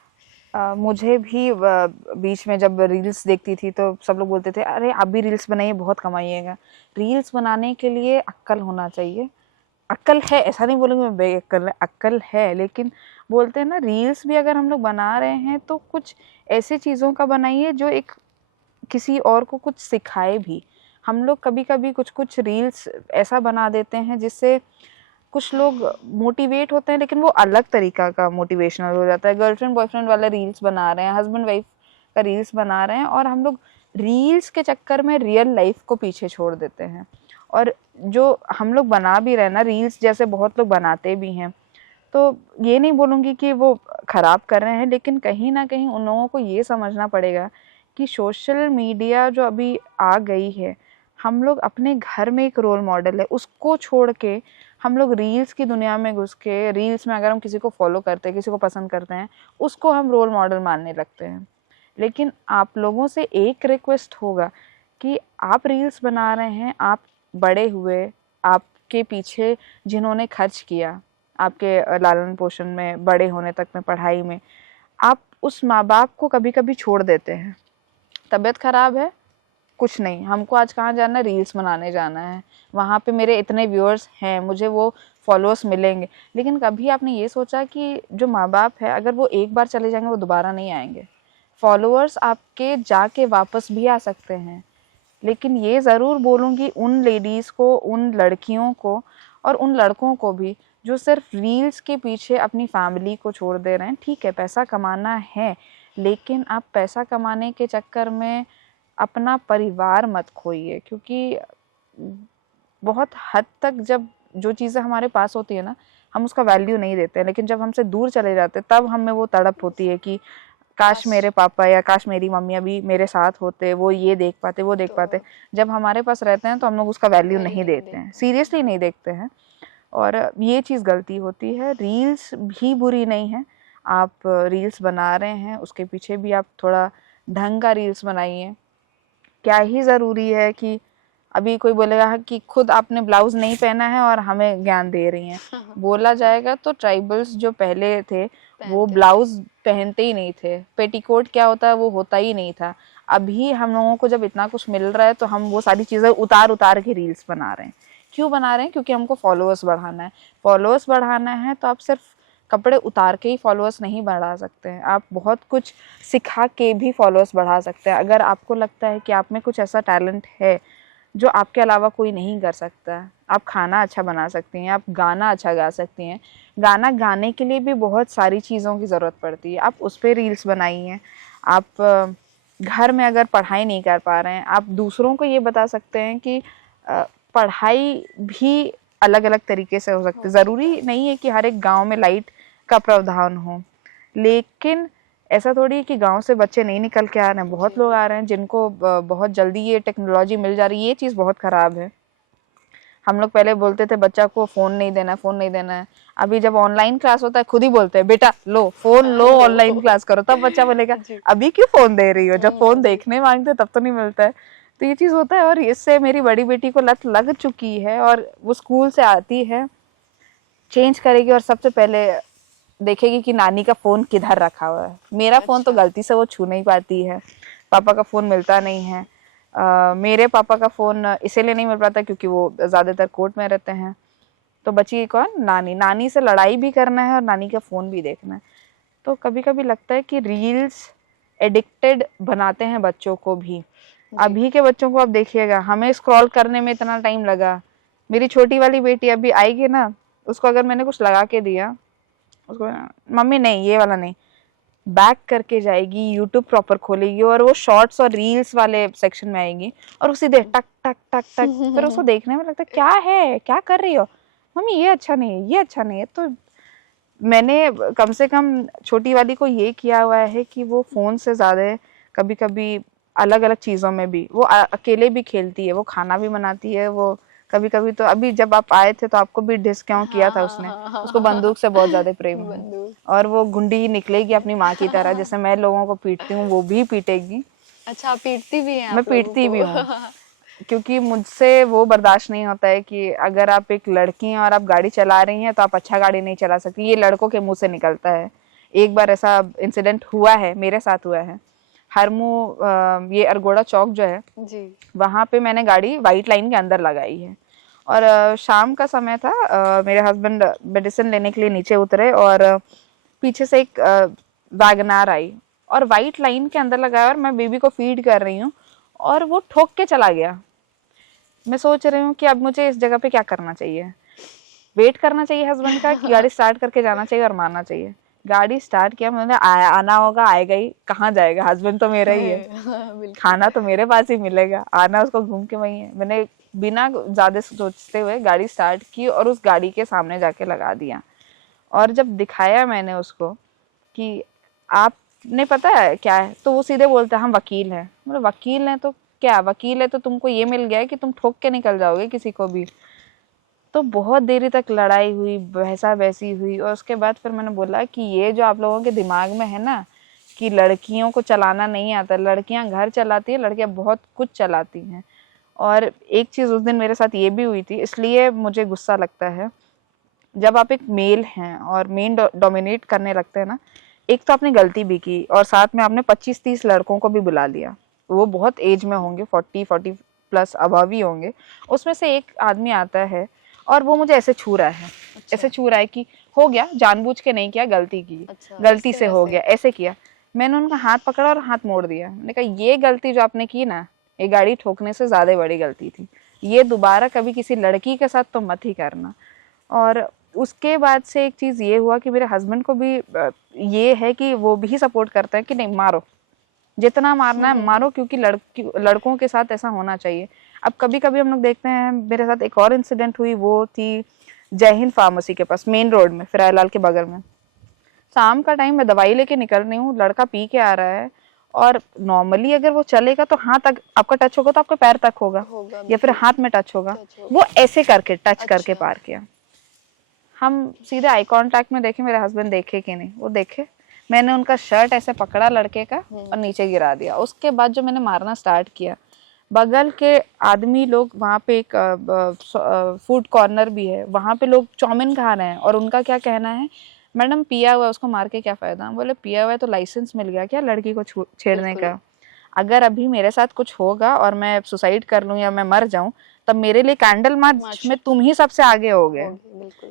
मुझे भी बीच में जब रील्स देखती थी तो सब लोग बोलते थे, अरे आप भी रील्स बनाइए, बहुत कमाइएगा। रील्स बनाने के लिए अक्ल होना चाहिए। अक्ल है, ऐसा नहीं बोलूँगी मैं बेअक्ल है, अक्ल है, लेकिन बोलते हैं ना, रील्स भी अगर हम लोग बना रहे हैं तो कुछ ऐसे चीज़ों का बनाइए जो एक किसी और को कुछ सिखाए भी। हम लोग कभी कभी कुछ कुछ रील्स ऐसा बना देते हैं जिससे कुछ लोग मोटिवेट होते हैं, लेकिन वो अलग तरीका का मोटिवेशनल हो जाता है। गर्लफ्रेंड बॉयफ्रेंड वाला रील्स बना रहे हैं, हस्बैंड वाइफ का रील्स बना रहे हैं, और हम लोग रील्स के चक्कर में रियल लाइफ को पीछे छोड़ देते हैं। और जो हम लोग बना भी रहे हैं ना रील्स, जैसे बहुत लोग बनाते भी हैं, तो ये नहीं बोलूँगी कि वो ख़राब कर रहे हैं, लेकिन कहीं ना कहीं उन लोगों को ये समझना पड़ेगा कि सोशल मीडिया जो अभी आ गई है, हम लोग अपने घर में एक रोल मॉडल है, उसको छोड़ के हम लोग रील्स की दुनिया में घुस के, रील्स में अगर हम किसी को फॉलो करते हैं, किसी को पसंद करते हैं, उसको हम रोल मॉडल मानने लगते हैं। लेकिन आप लोगों से एक रिक्वेस्ट होगा कि आप रील्स बना रहे हैं, आप बड़े हुए, आपके पीछे जिन्होंने खर्च किया, आपके लालन पोषण में, बड़े होने तक में, पढ़ाई में, आप उस माँ बाप को कभी कभी छोड़ देते हैं। तबीयत ख़राब है, कुछ नहीं, हमको आज कहाँ जाना है, रील्स बनाने जाना है, वहाँ पे मेरे इतने व्यूअर्स हैं, मुझे वो फॉलोअर्स मिलेंगे, लेकिन कभी आपने ये सोचा कि जो माँ बाप है अगर वो एक बार चले जाएंगे वो दोबारा नहीं आएंगे। फॉलोअर्स आपके जाके वापस भी आ सकते हैं, लेकिन ये ज़रूर बोलूँगी उन लेडीज़ को, उन लड़कियों को और उन लड़कों को भी जो सिर्फ रील्स के पीछे अपनी फैमिली को छोड़ दे रहे हैं। ठीक है, पैसा कमाना है, लेकिन आप पैसा कमाने के चक्कर में अपना परिवार मत खोइए, क्योंकि बहुत हद तक जब जो चीज़ें हमारे पास होती है ना, हम उसका वैल्यू नहीं देते हैं, लेकिन जब हमसे दूर चले जाते हैं तब हमें वो तड़प होती है कि काश मेरे पापा या काश मेरी मम्मी अभी मेरे साथ होते, वो ये देख पाते, वो देख पाते। जब हमारे पास रहते हैं तो हम लोग उसका वैल्यू नहीं देते हैं, सीरियसली नहीं देखते हैं, और ये चीज़ गलती होती है। रील्स भी बुरी नहीं है, आप रील्स बना रहे हैं उसके पीछे भी आप थोड़ा ढंग का रील्स बनाइए। क्या ही ज़रूरी है कि अभी कोई बोलेगा कि खुद आपने ब्लाउज नहीं पहना है और हमें ज्ञान दे रही हैं। बोला जाएगा तो ट्राइबल्स जो पहले थे वो ब्लाउज पहनते ही नहीं थे, पेटीकोट क्या होता है वो होता ही नहीं था। अभी हम लोगों को जब इतना कुछ मिल रहा है तो हम वो सारी चीज़ें उतार उतार के रील्स बना रहे हैं। क्यों बना रहे हैं? क्योंकि हमको फॉलोअर्स बढ़ाना है। फॉलोअर्स बढ़ाना है तो आप सिर्फ कपड़े उतार के ही फॉलोअर्स नहीं बढ़ा सकते हैं, आप बहुत कुछ सिखा के भी फॉलोअर्स बढ़ा सकते हैं। अगर आपको लगता है कि आप में कुछ ऐसा टैलेंट है जो आपके अलावा कोई नहीं कर सकता, आप खाना अच्छा बना सकती हैं, आप गाना अच्छा गा सकती हैं। गाना गाने के लिए भी बहुत सारी चीज़ों की ज़रूरत पड़ती है, आप उस पर रील्स बनाइए। आप घर में अगर पढ़ाई नहीं कर पा रहे हैं, आप दूसरों को ये बता सकते हैं कि पढ़ाई भी अलग अलग तरीके से हो सकती है। ज़रूरी नहीं है कि हर एक गांव में लाइट का प्रावधान हो, लेकिन ऐसा थोड़ी है कि गांव से बच्चे नहीं निकल के आ रहे हैं, बहुत लोग आ रहे हैं जिनको बहुत जल्दी ये टेक्नोलॉजी मिल जा रही है। ये चीज़ बहुत ख़राब है। हम लोग पहले बोलते थे बच्चा को फ़ोन नहीं देना, फ़ोन नहीं देना है। अभी जब ऑनलाइन क्लास होता है खुद ही बोलते हैं बेटा लो फ़ोन लो, ऑनलाइन क्लास करो। तब बच्चा बोलेगा अभी क्यों फ़ोन दे रही हो, जब फ़ोन देखने मांगते तब तो नहीं मिलता है। तो ये चीज़ होता है, और इससे मेरी बड़ी बेटी को लत लग चुकी है, और वो स्कूल से आती है चेंज करेगी और सबसे पहले देखेगी कि नानी का फ़ोन किधर रखा हुआ है। मेरा फ़ोन तो गलती से वो छू नहीं पाती है, पापा का फ़ोन मिलता नहीं है। मेरे पापा का फ़ोन इसीलिए नहीं मिल पाता क्योंकि वो ज़्यादातर कोर्ट में रहते हैं। तो बची कौन? नानी। नानी से लड़ाई भी करना है और नानी का फ़ोन भी देखना है। तो कभी कभी लगता है कि रील्स एडिक्टेड बनाते हैं बच्चों को भी। अभी के बच्चों को आप देखिएगा, हमें स्क्रॉल करने में इतना टाइम लगा, मेरी छोटी वाली बेटी अभी आएगी ना, उसको अगर मैंने कुछ लगा के दिया, उसको मम्मी नहीं ये वाला नहीं, बैक करके जाएगी, यूट्यूब प्रॉपर खोलेगी और वो शॉर्ट्स और रील्स वाले सेक्शन में आएगी और वो सीधे टक टक टक टक। फिर उसको देखने में लगता है क्या है, क्या कर रही हो मम्मी, ये अच्छा नहीं है, ये अच्छा नहीं है। तो मैंने कम से कम छोटी वाली को ये किया हुआ है कि वो फ़ोन से ज़्यादा कभी कभी अलग अलग चीज़ों में भी वो अकेले भी खेलती है, वो खाना भी बनाती है। वो कभी कभी तो अभी जब आप आए थे तो आपको भी डिस्काउंट किया था उसने, उसको बंदूक से बहुत ज़्यादा प्रेम है और वो गुंडी निकलेगी अपनी माँ की तरह। जैसे मैं लोगों को पीटती हूँ वो भी पीटेगी। अच्छा, पीटती भी हैं? मैं पीटती भी हूँ क्योंकि मुझसे वो बर्दाश्त नहीं होता है कि अगर आप एक लड़की हैं और आप गाड़ी चला रही हैं तो आप अच्छा गाड़ी नहीं चला सकती। ये लड़कों के मुंह से निकलता है। एक बार ऐसा इंसिडेंट हुआ है, मेरे साथ हुआ है। हरमू ये अरगोड़ा चौक जो है जी, वहाँ पे मैंने गाड़ी वाइट लाइन के अंदर लगाई है और शाम का समय था। मेरे हस्बैंड मेडिसिन लेने के लिए नीचे उतरे और पीछे से एक वैगनार आई और वाइट लाइन के अंदर लगाया और मैं बेबी को फीड कर रही हूँ और वो ठोक के चला गया। मैं सोच रही हूँ कि अब मुझे इस जगह पे क्या करना चाहिए। वेट करना चाहिए हस्बैंड का कि गाड़ी स्टार्ट करके जाना चाहिए और मारना चाहिए। गाड़ी स्टार्ट किया मैंने, आना होगा आएगा ही, कहाँ जाएगा, हस्बैंड तो मेरा ही है, खाना तो मेरे पास ही मिलेगा, आना उसको घूम के वही है। मैंने बिना ज़्यादा सोचते हुए गाड़ी स्टार्ट की और उस गाड़ी के सामने जाके लगा दिया। और जब दिखाया मैंने उसको कि आपने पता है क्या है, तो वो सीधे बोलते हैं हम वकील हैं। मतलब वकील हैं तो क्या, वकील है तो तुमको ये मिल गया है कि तुम ठोक के निकल जाओगे किसी को भी। तो बहुत देरी तक लड़ाई हुई, बहसा बहसी हुई और उसके बाद फिर मैंने बोला कि ये जो आप लोगों के दिमाग में है ना कि लड़कियों को चलाना नहीं आता, लड़कियां घर चलाती है, लड़कियां बहुत कुछ चलाती हैं। और एक चीज़ उस दिन मेरे साथ ये भी हुई थी, इसलिए मुझे गुस्सा लगता है। जब आप एक मेल हैं और मेन डोमिनेट करने लगते हैं ना, एक तो आपने गलती भी की और साथ में आपने 25-30 लड़कों को भी बुला लिया। वो बहुत एज में होंगे, 40 प्लस अबव ही होंगे। उसमें से एक आदमी आता है और वो मुझे ऐसे छू रहा है, ऐसे छू रहा है कि हो गया, जानबूझ के नहीं किया, गलती की, गलती से हो गया, ऐसे किया। मैंने उनका हाथ पकड़ा और हाथ मोड़ दिया। मैंने कहा ये गलती जो आपने की ना, ये गाड़ी ठोकने से ज्यादा बड़ी गलती थी, ये दोबारा कभी किसी लड़की के साथ तो मत ही करना। और उसके बाद से एक चीज ये हुआ कि मेरे हस्बैंड को भी ये है कि वो भी सपोर्ट करते हैं कि नहीं मारो, जितना मारना है मारो, क्योंकि लड़कों के साथ ऐसा होना चाहिए। अब कभी कभी हम लोग देखते हैं, मेरे साथ एक और इंसिडेंट हुई, वो थी जय हिंद फार्मेसी के पास, मेन रोड में, फिरायलाल के बगल में। शाम का टाइम मैं दवाई लेके निकल रही हूँ, लड़का पी के आ रहा है, और नॉर्मली अगर वो चलेगा तो हाथ तक आपका टच होगा तो आपके पैर तक होगा या फिर हाथ में टच होगा, वो ऐसे करके टच करके पार किया। हम सीधे आई कांटेक्ट में देखे, मेरे हस्बैंड देखे कि नहीं, वो देखे, मैंने उनका शर्ट ऐसे पकड़ा लड़के का और नीचे गिरा दिया। उसके बाद जो मैंने मारना स्टार्ट किया, बगल के आदमी लोग, वहाँ पे एक फूड कॉर्नर भी है, वहाँ पे लोग चाउमीन खा रहे हैं, और उनका क्या कहना है, मैडम पिया हुआ है उसको मार के क्या फायदा। बोले पिया हुआ है तो लाइसेंस मिल गया क्या लड़की को छेड़ने का? अगर अभी मेरे साथ कुछ होगा और मैं सुसाइड कर लूं या मैं मर जाऊं, तब मेरे लिए कैंडल मार्च में तुम ही सबसे आगे हो गए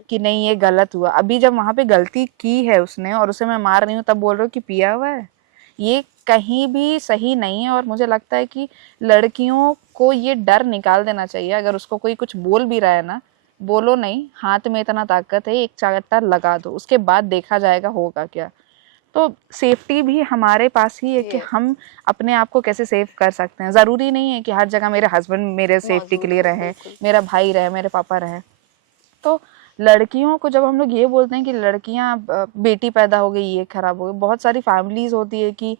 कि नहीं ये गलत हुआ। अभी जब वहां पे गलती की है उसने और उसे मैं मार रही हूँ, तब बोल रहे हो कि पिया हुआ है, ये कहीं भी सही नहीं है। और मुझे लगता है कि लड़कियों को ये डर निकाल देना चाहिए। अगर उसको कोई कुछ बोल भी रहा है ना, बोलो नहीं, हाथ में इतना ताकत है, एक चाटा लगा दो, उसके बाद देखा जाएगा होगा क्या। तो सेफ्टी भी हमारे पास ही है कि हम अपने आप को कैसे सेव कर सकते हैं। ज़रूरी नहीं है कि हर जगह मेरे हस्बैंड मेरे सेफ्टी के लिए रहे, मेरा भाई रहे, मेरे पापा रहे। तो लड़कियों को जब हम लोग ये बोलते हैं कि लड़कियां, बेटी पैदा हो गई ये खराब हो गई, बहुत सारी फैमिलीज होती है कि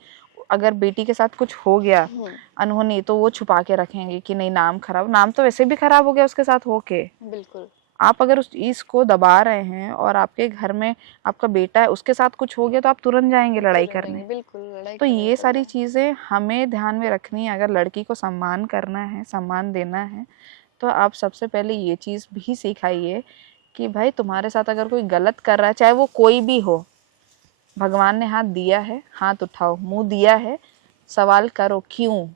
अगर बेटी के साथ कुछ हो गया अनहोनी तो वो छुपा के रखेंगे कि नहीं नाम खराब, नाम तो वैसे भी खराब हो गया उसके साथ होके। बिल्कुल। आप अगर उस चीज को दबा रहे हैं और आपके घर में आपका बेटा है उसके साथ कुछ हो गया तो आप तुरंत जाएंगे लड़ाई करने। बिल्कुल, लड़ाई तो करने ये को सारी चीजें हमें ध्यान में रखनी है। अगर लड़की को सम्मान करना है, सम्मान देना है, तो आप सबसे पहले ये चीज भी सिखाइए कि भाई तुम्हारे साथ अगर कोई गलत कर रहा है, चाहे वो कोई भी हो, भगवान ने हाथ दिया है, हाथ उठाओ, मुंह दिया है, सवाल करो क्यों,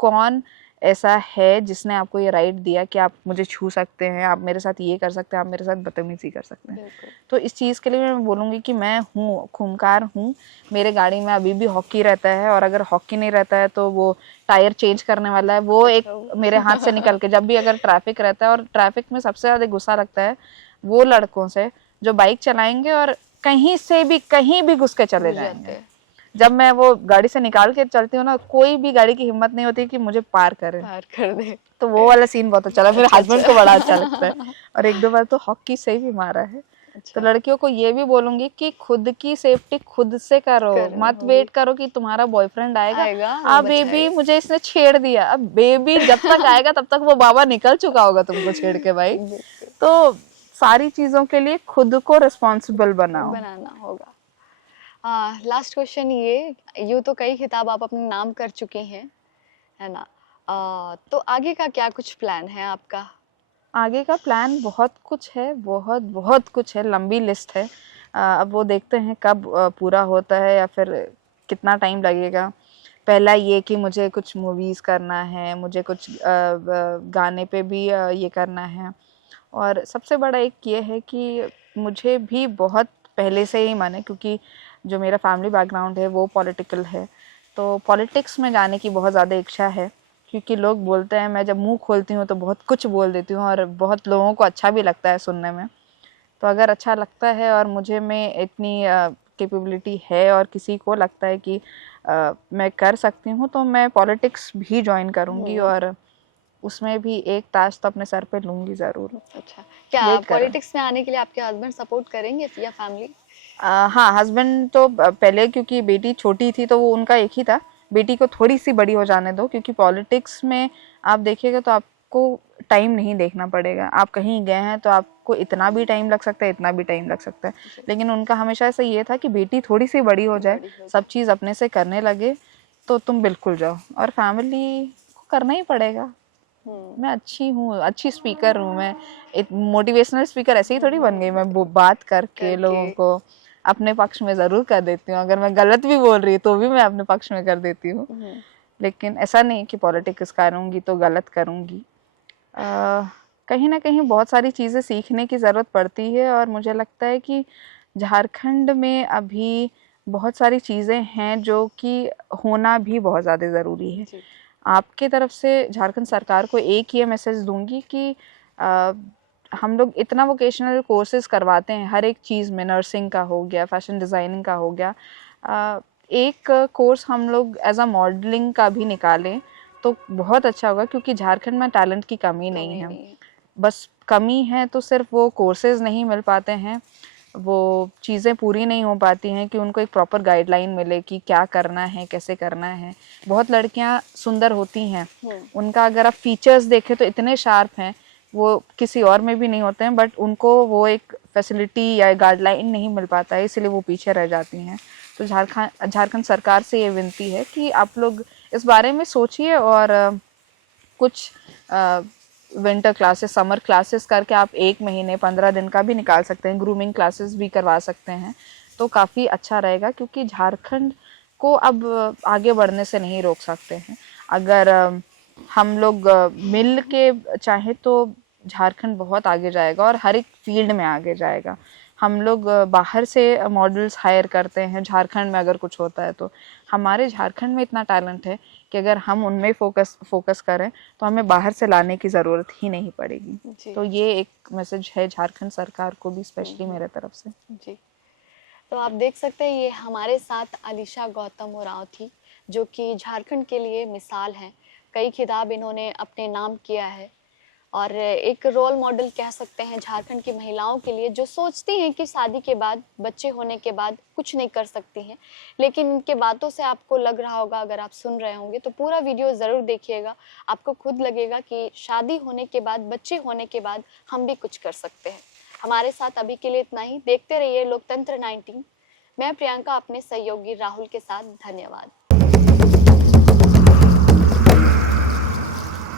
कौन ऐसा है जिसने आपको ये राइट दिया कि आप मुझे छू सकते हैं, आप मेरे साथ ये कर सकते हैं, आप मेरे साथ बदतमीजी कर सकते हैं। तो इस चीज़ के लिए मैं बोलूँगी कि मैं हूँ, खूंखार हूँ, मेरे गाड़ी में अभी भी हॉकी रहता है, और अगर हॉकी नहीं रहता है तो वो टायर चेंज करने वाला है, वो एक मेरे हाथ से निकल के, जब भी अगर ट्रैफिक रहता है, और ट्रैफिक में सबसे ज़्यादा गुस्सा लगता है वो लड़कों से जो बाइक चलाएंगे और कहीं से भी कहीं भी घुस के चले जाएंगे। जब मैं वो गाड़ी से निकाल के चलती हूँ ना, कोई भी गाड़ी की हिम्मत नहीं होती कि मुझे पार कर दे। तो वो वाला सीन बहुत अच्छा लगा, मेरे हस्बैंड को बड़ा अच्छा लगता है। और एक दो बार तो हॉकी से भी मारा है। तो लड़कियों को ये भी बोलूंगी कि खुद की सेफ्टी खुद से करो, मत वेट करो कि तुम्हारा बॉयफ्रेंड आएगा, अब बेबी मुझे इसने छेड़ दिया। अब बेबी जब तक आएगा तब तक वो बाबा निकल चुका होगा तुमको छेड़ के भाई। तो सारी चीजों के लिए खुद को रिस्पॉन्सिबल बनाना होगा। लास्ट क्वेश्चन ये, यूँ तो कई खिताब आप अपने नाम कर चुके हैं, है ना, तो आगे का क्या कुछ प्लान है आपका? आगे का प्लान बहुत कुछ है, बहुत बहुत कुछ है, लंबी लिस्ट है। अब वो देखते हैं कब पूरा होता है या फिर कितना टाइम लगेगा। पहला ये कि मुझे कुछ मूवीज़ करना है, मुझे कुछ गाने पे भी ये करना है, और सबसे बड़ा एक ये है कि मुझे भी बहुत पहले से ही मन है, क्योंकि जो मेरा फैमिली बैकग्राउंड है वो पॉलिटिकल है, तो पॉलिटिक्स में जाने की बहुत ज़्यादा इच्छा है। क्योंकि लोग बोलते हैं, मैं जब मुंह खोलती हूँ तो बहुत कुछ बोल देती हूँ, और बहुत लोगों को अच्छा भी लगता है सुनने में। तो अगर अच्छा लगता है और मुझे में इतनी कैपेबिलिटी है और किसी को लगता है कि मैं कर सकती हूँ, तो मैं पॉलिटिक्स भी ज्वाइन करूँगी, और उसमें भी एक ताज तो अपने सर पे लूँगी ज़रूर। अच्छा, क्या पॉलिटिक्स में आने के लिए आपके हस्बैंड सपोर्ट करेंगे या फैमिली? हाँ, हस्बैंड तो पहले, क्योंकि बेटी छोटी थी तो वो उनका एक ही था, बेटी को थोड़ी सी बड़ी हो जाने दो, क्योंकि पॉलिटिक्स में आप देखिएगा तो आपको टाइम नहीं देखना पड़ेगा। आप कहीं गए हैं तो आपको इतना भी टाइम लग सकता है, इतना भी टाइम लग सकता है, लेकिन उनका हमेशा ऐसा ये था कि बेटी थोड़ी सी बड़ी हो जाए, सब चीज़ अपने से करने लगे, तो तुम बिल्कुल जाओ। और फैमिली को करना ही पड़ेगा। मैं अच्छी हूँ, अच्छी स्पीकर हूँ, मैं एक मोटिवेशनल स्पीकर ऐसे ही थोड़ी बन गई। मैं बात करके लोगों को अपने पक्ष में ज़रूर कर देती हूँ। अगर मैं गलत भी बोल रही तो भी मैं अपने पक्ष में कर देती हूँ, लेकिन ऐसा नहीं कि पॉलिटिक्स करूँगी तो गलत करूँगी। कहीं ना कहीं बहुत सारी चीज़ें सीखने की ज़रूरत पड़ती है, और मुझे लगता है कि झारखंड में अभी बहुत सारी चीज़ें हैं जो कि होना भी बहुत ज़्यादा ज़रूरी है। जी आपके तरफ से झारखंड सरकार को एक ये मैसेज दूंगी कि अ, हम लोग इतना वोकेशनल कोर्सेज करवाते हैं हर एक चीज़ में, नर्सिंग का हो गया, फैशन डिज़ाइनिंग का हो गया, एक कोर्स हम लोग एज अ मॉडलिंग का भी निकालें तो बहुत अच्छा होगा, क्योंकि झारखंड में टैलेंट की कमी नहीं है। नहीं है। बस कमी है तो सिर्फ वो कोर्सेज नहीं मिल पाते हैं, वो चीज़ें पूरी नहीं हो पाती हैं कि उनको एक प्रॉपर गाइडलाइन मिले कि क्या करना है, कैसे करना है। बहुत लड़कियां सुंदर होती हैं, उनका अगर आप फीचर्स देखें तो इतने शार्प हैं, वो किसी और में भी नहीं होते हैं, बट उनको वो एक फैसिलिटी या गाइडलाइन नहीं मिल पाता है, इसलिए वो पीछे रह जाती हैं। तो झारखंड सरकार से ये विनती है कि आप लोग इस बारे में सोचिए, और कुछ विंटर क्लासेस, समर क्लासेस करके आप 1 महीने 15 दिन का भी निकाल सकते हैं, ग्रूमिंग क्लासेस भी करवा सकते हैं, तो काफ़ी अच्छा रहेगा। क्योंकि झारखंड को अब आगे बढ़ने से नहीं रोक सकते हैं। अगर हम लोग मिल के चाहे तो झारखंड बहुत आगे जाएगा, और हर एक फील्ड में आगे जाएगा। हम लोग बाहर से मॉडल्स हायर करते हैं झारखंड में, अगर कुछ होता है तो हमारे झारखंड में इतना टैलेंट है कि अगर हम उनमें फोकस करें तो हमें बाहर से लाने की ज़रूरत ही नहीं पड़ेगी। तो ये एक मैसेज है झारखंड सरकार को भी, स्पेशली मेरे तरफ से। जी, तो आप देख सकते हैं ये हमारे साथ अलीशा गौतम उरांव थी, जो कि झारखंड के लिए मिसाल हैं। कई खिताब इन्होंने अपने नाम किया है, और एक रोल मॉडल कह सकते हैं झारखंड की महिलाओं के लिए, जो सोचती हैं कि शादी के बाद, बच्चे होने के बाद कुछ नहीं कर सकती हैं। लेकिन इनके बातों से आपको लग रहा होगा, अगर आप सुन रहे होंगे तो पूरा वीडियो ज़रूर देखिएगा। आपको खुद लगेगा कि शादी होने के बाद, बच्चे होने के बाद हम भी कुछ कर सकते हैं। हमारे साथ अभी के लिए इतना ही। देखते रहिए लोकतंत्र 19। मैं प्रियंका अपने सहयोगी राहुल के साथ। धन्यवाद।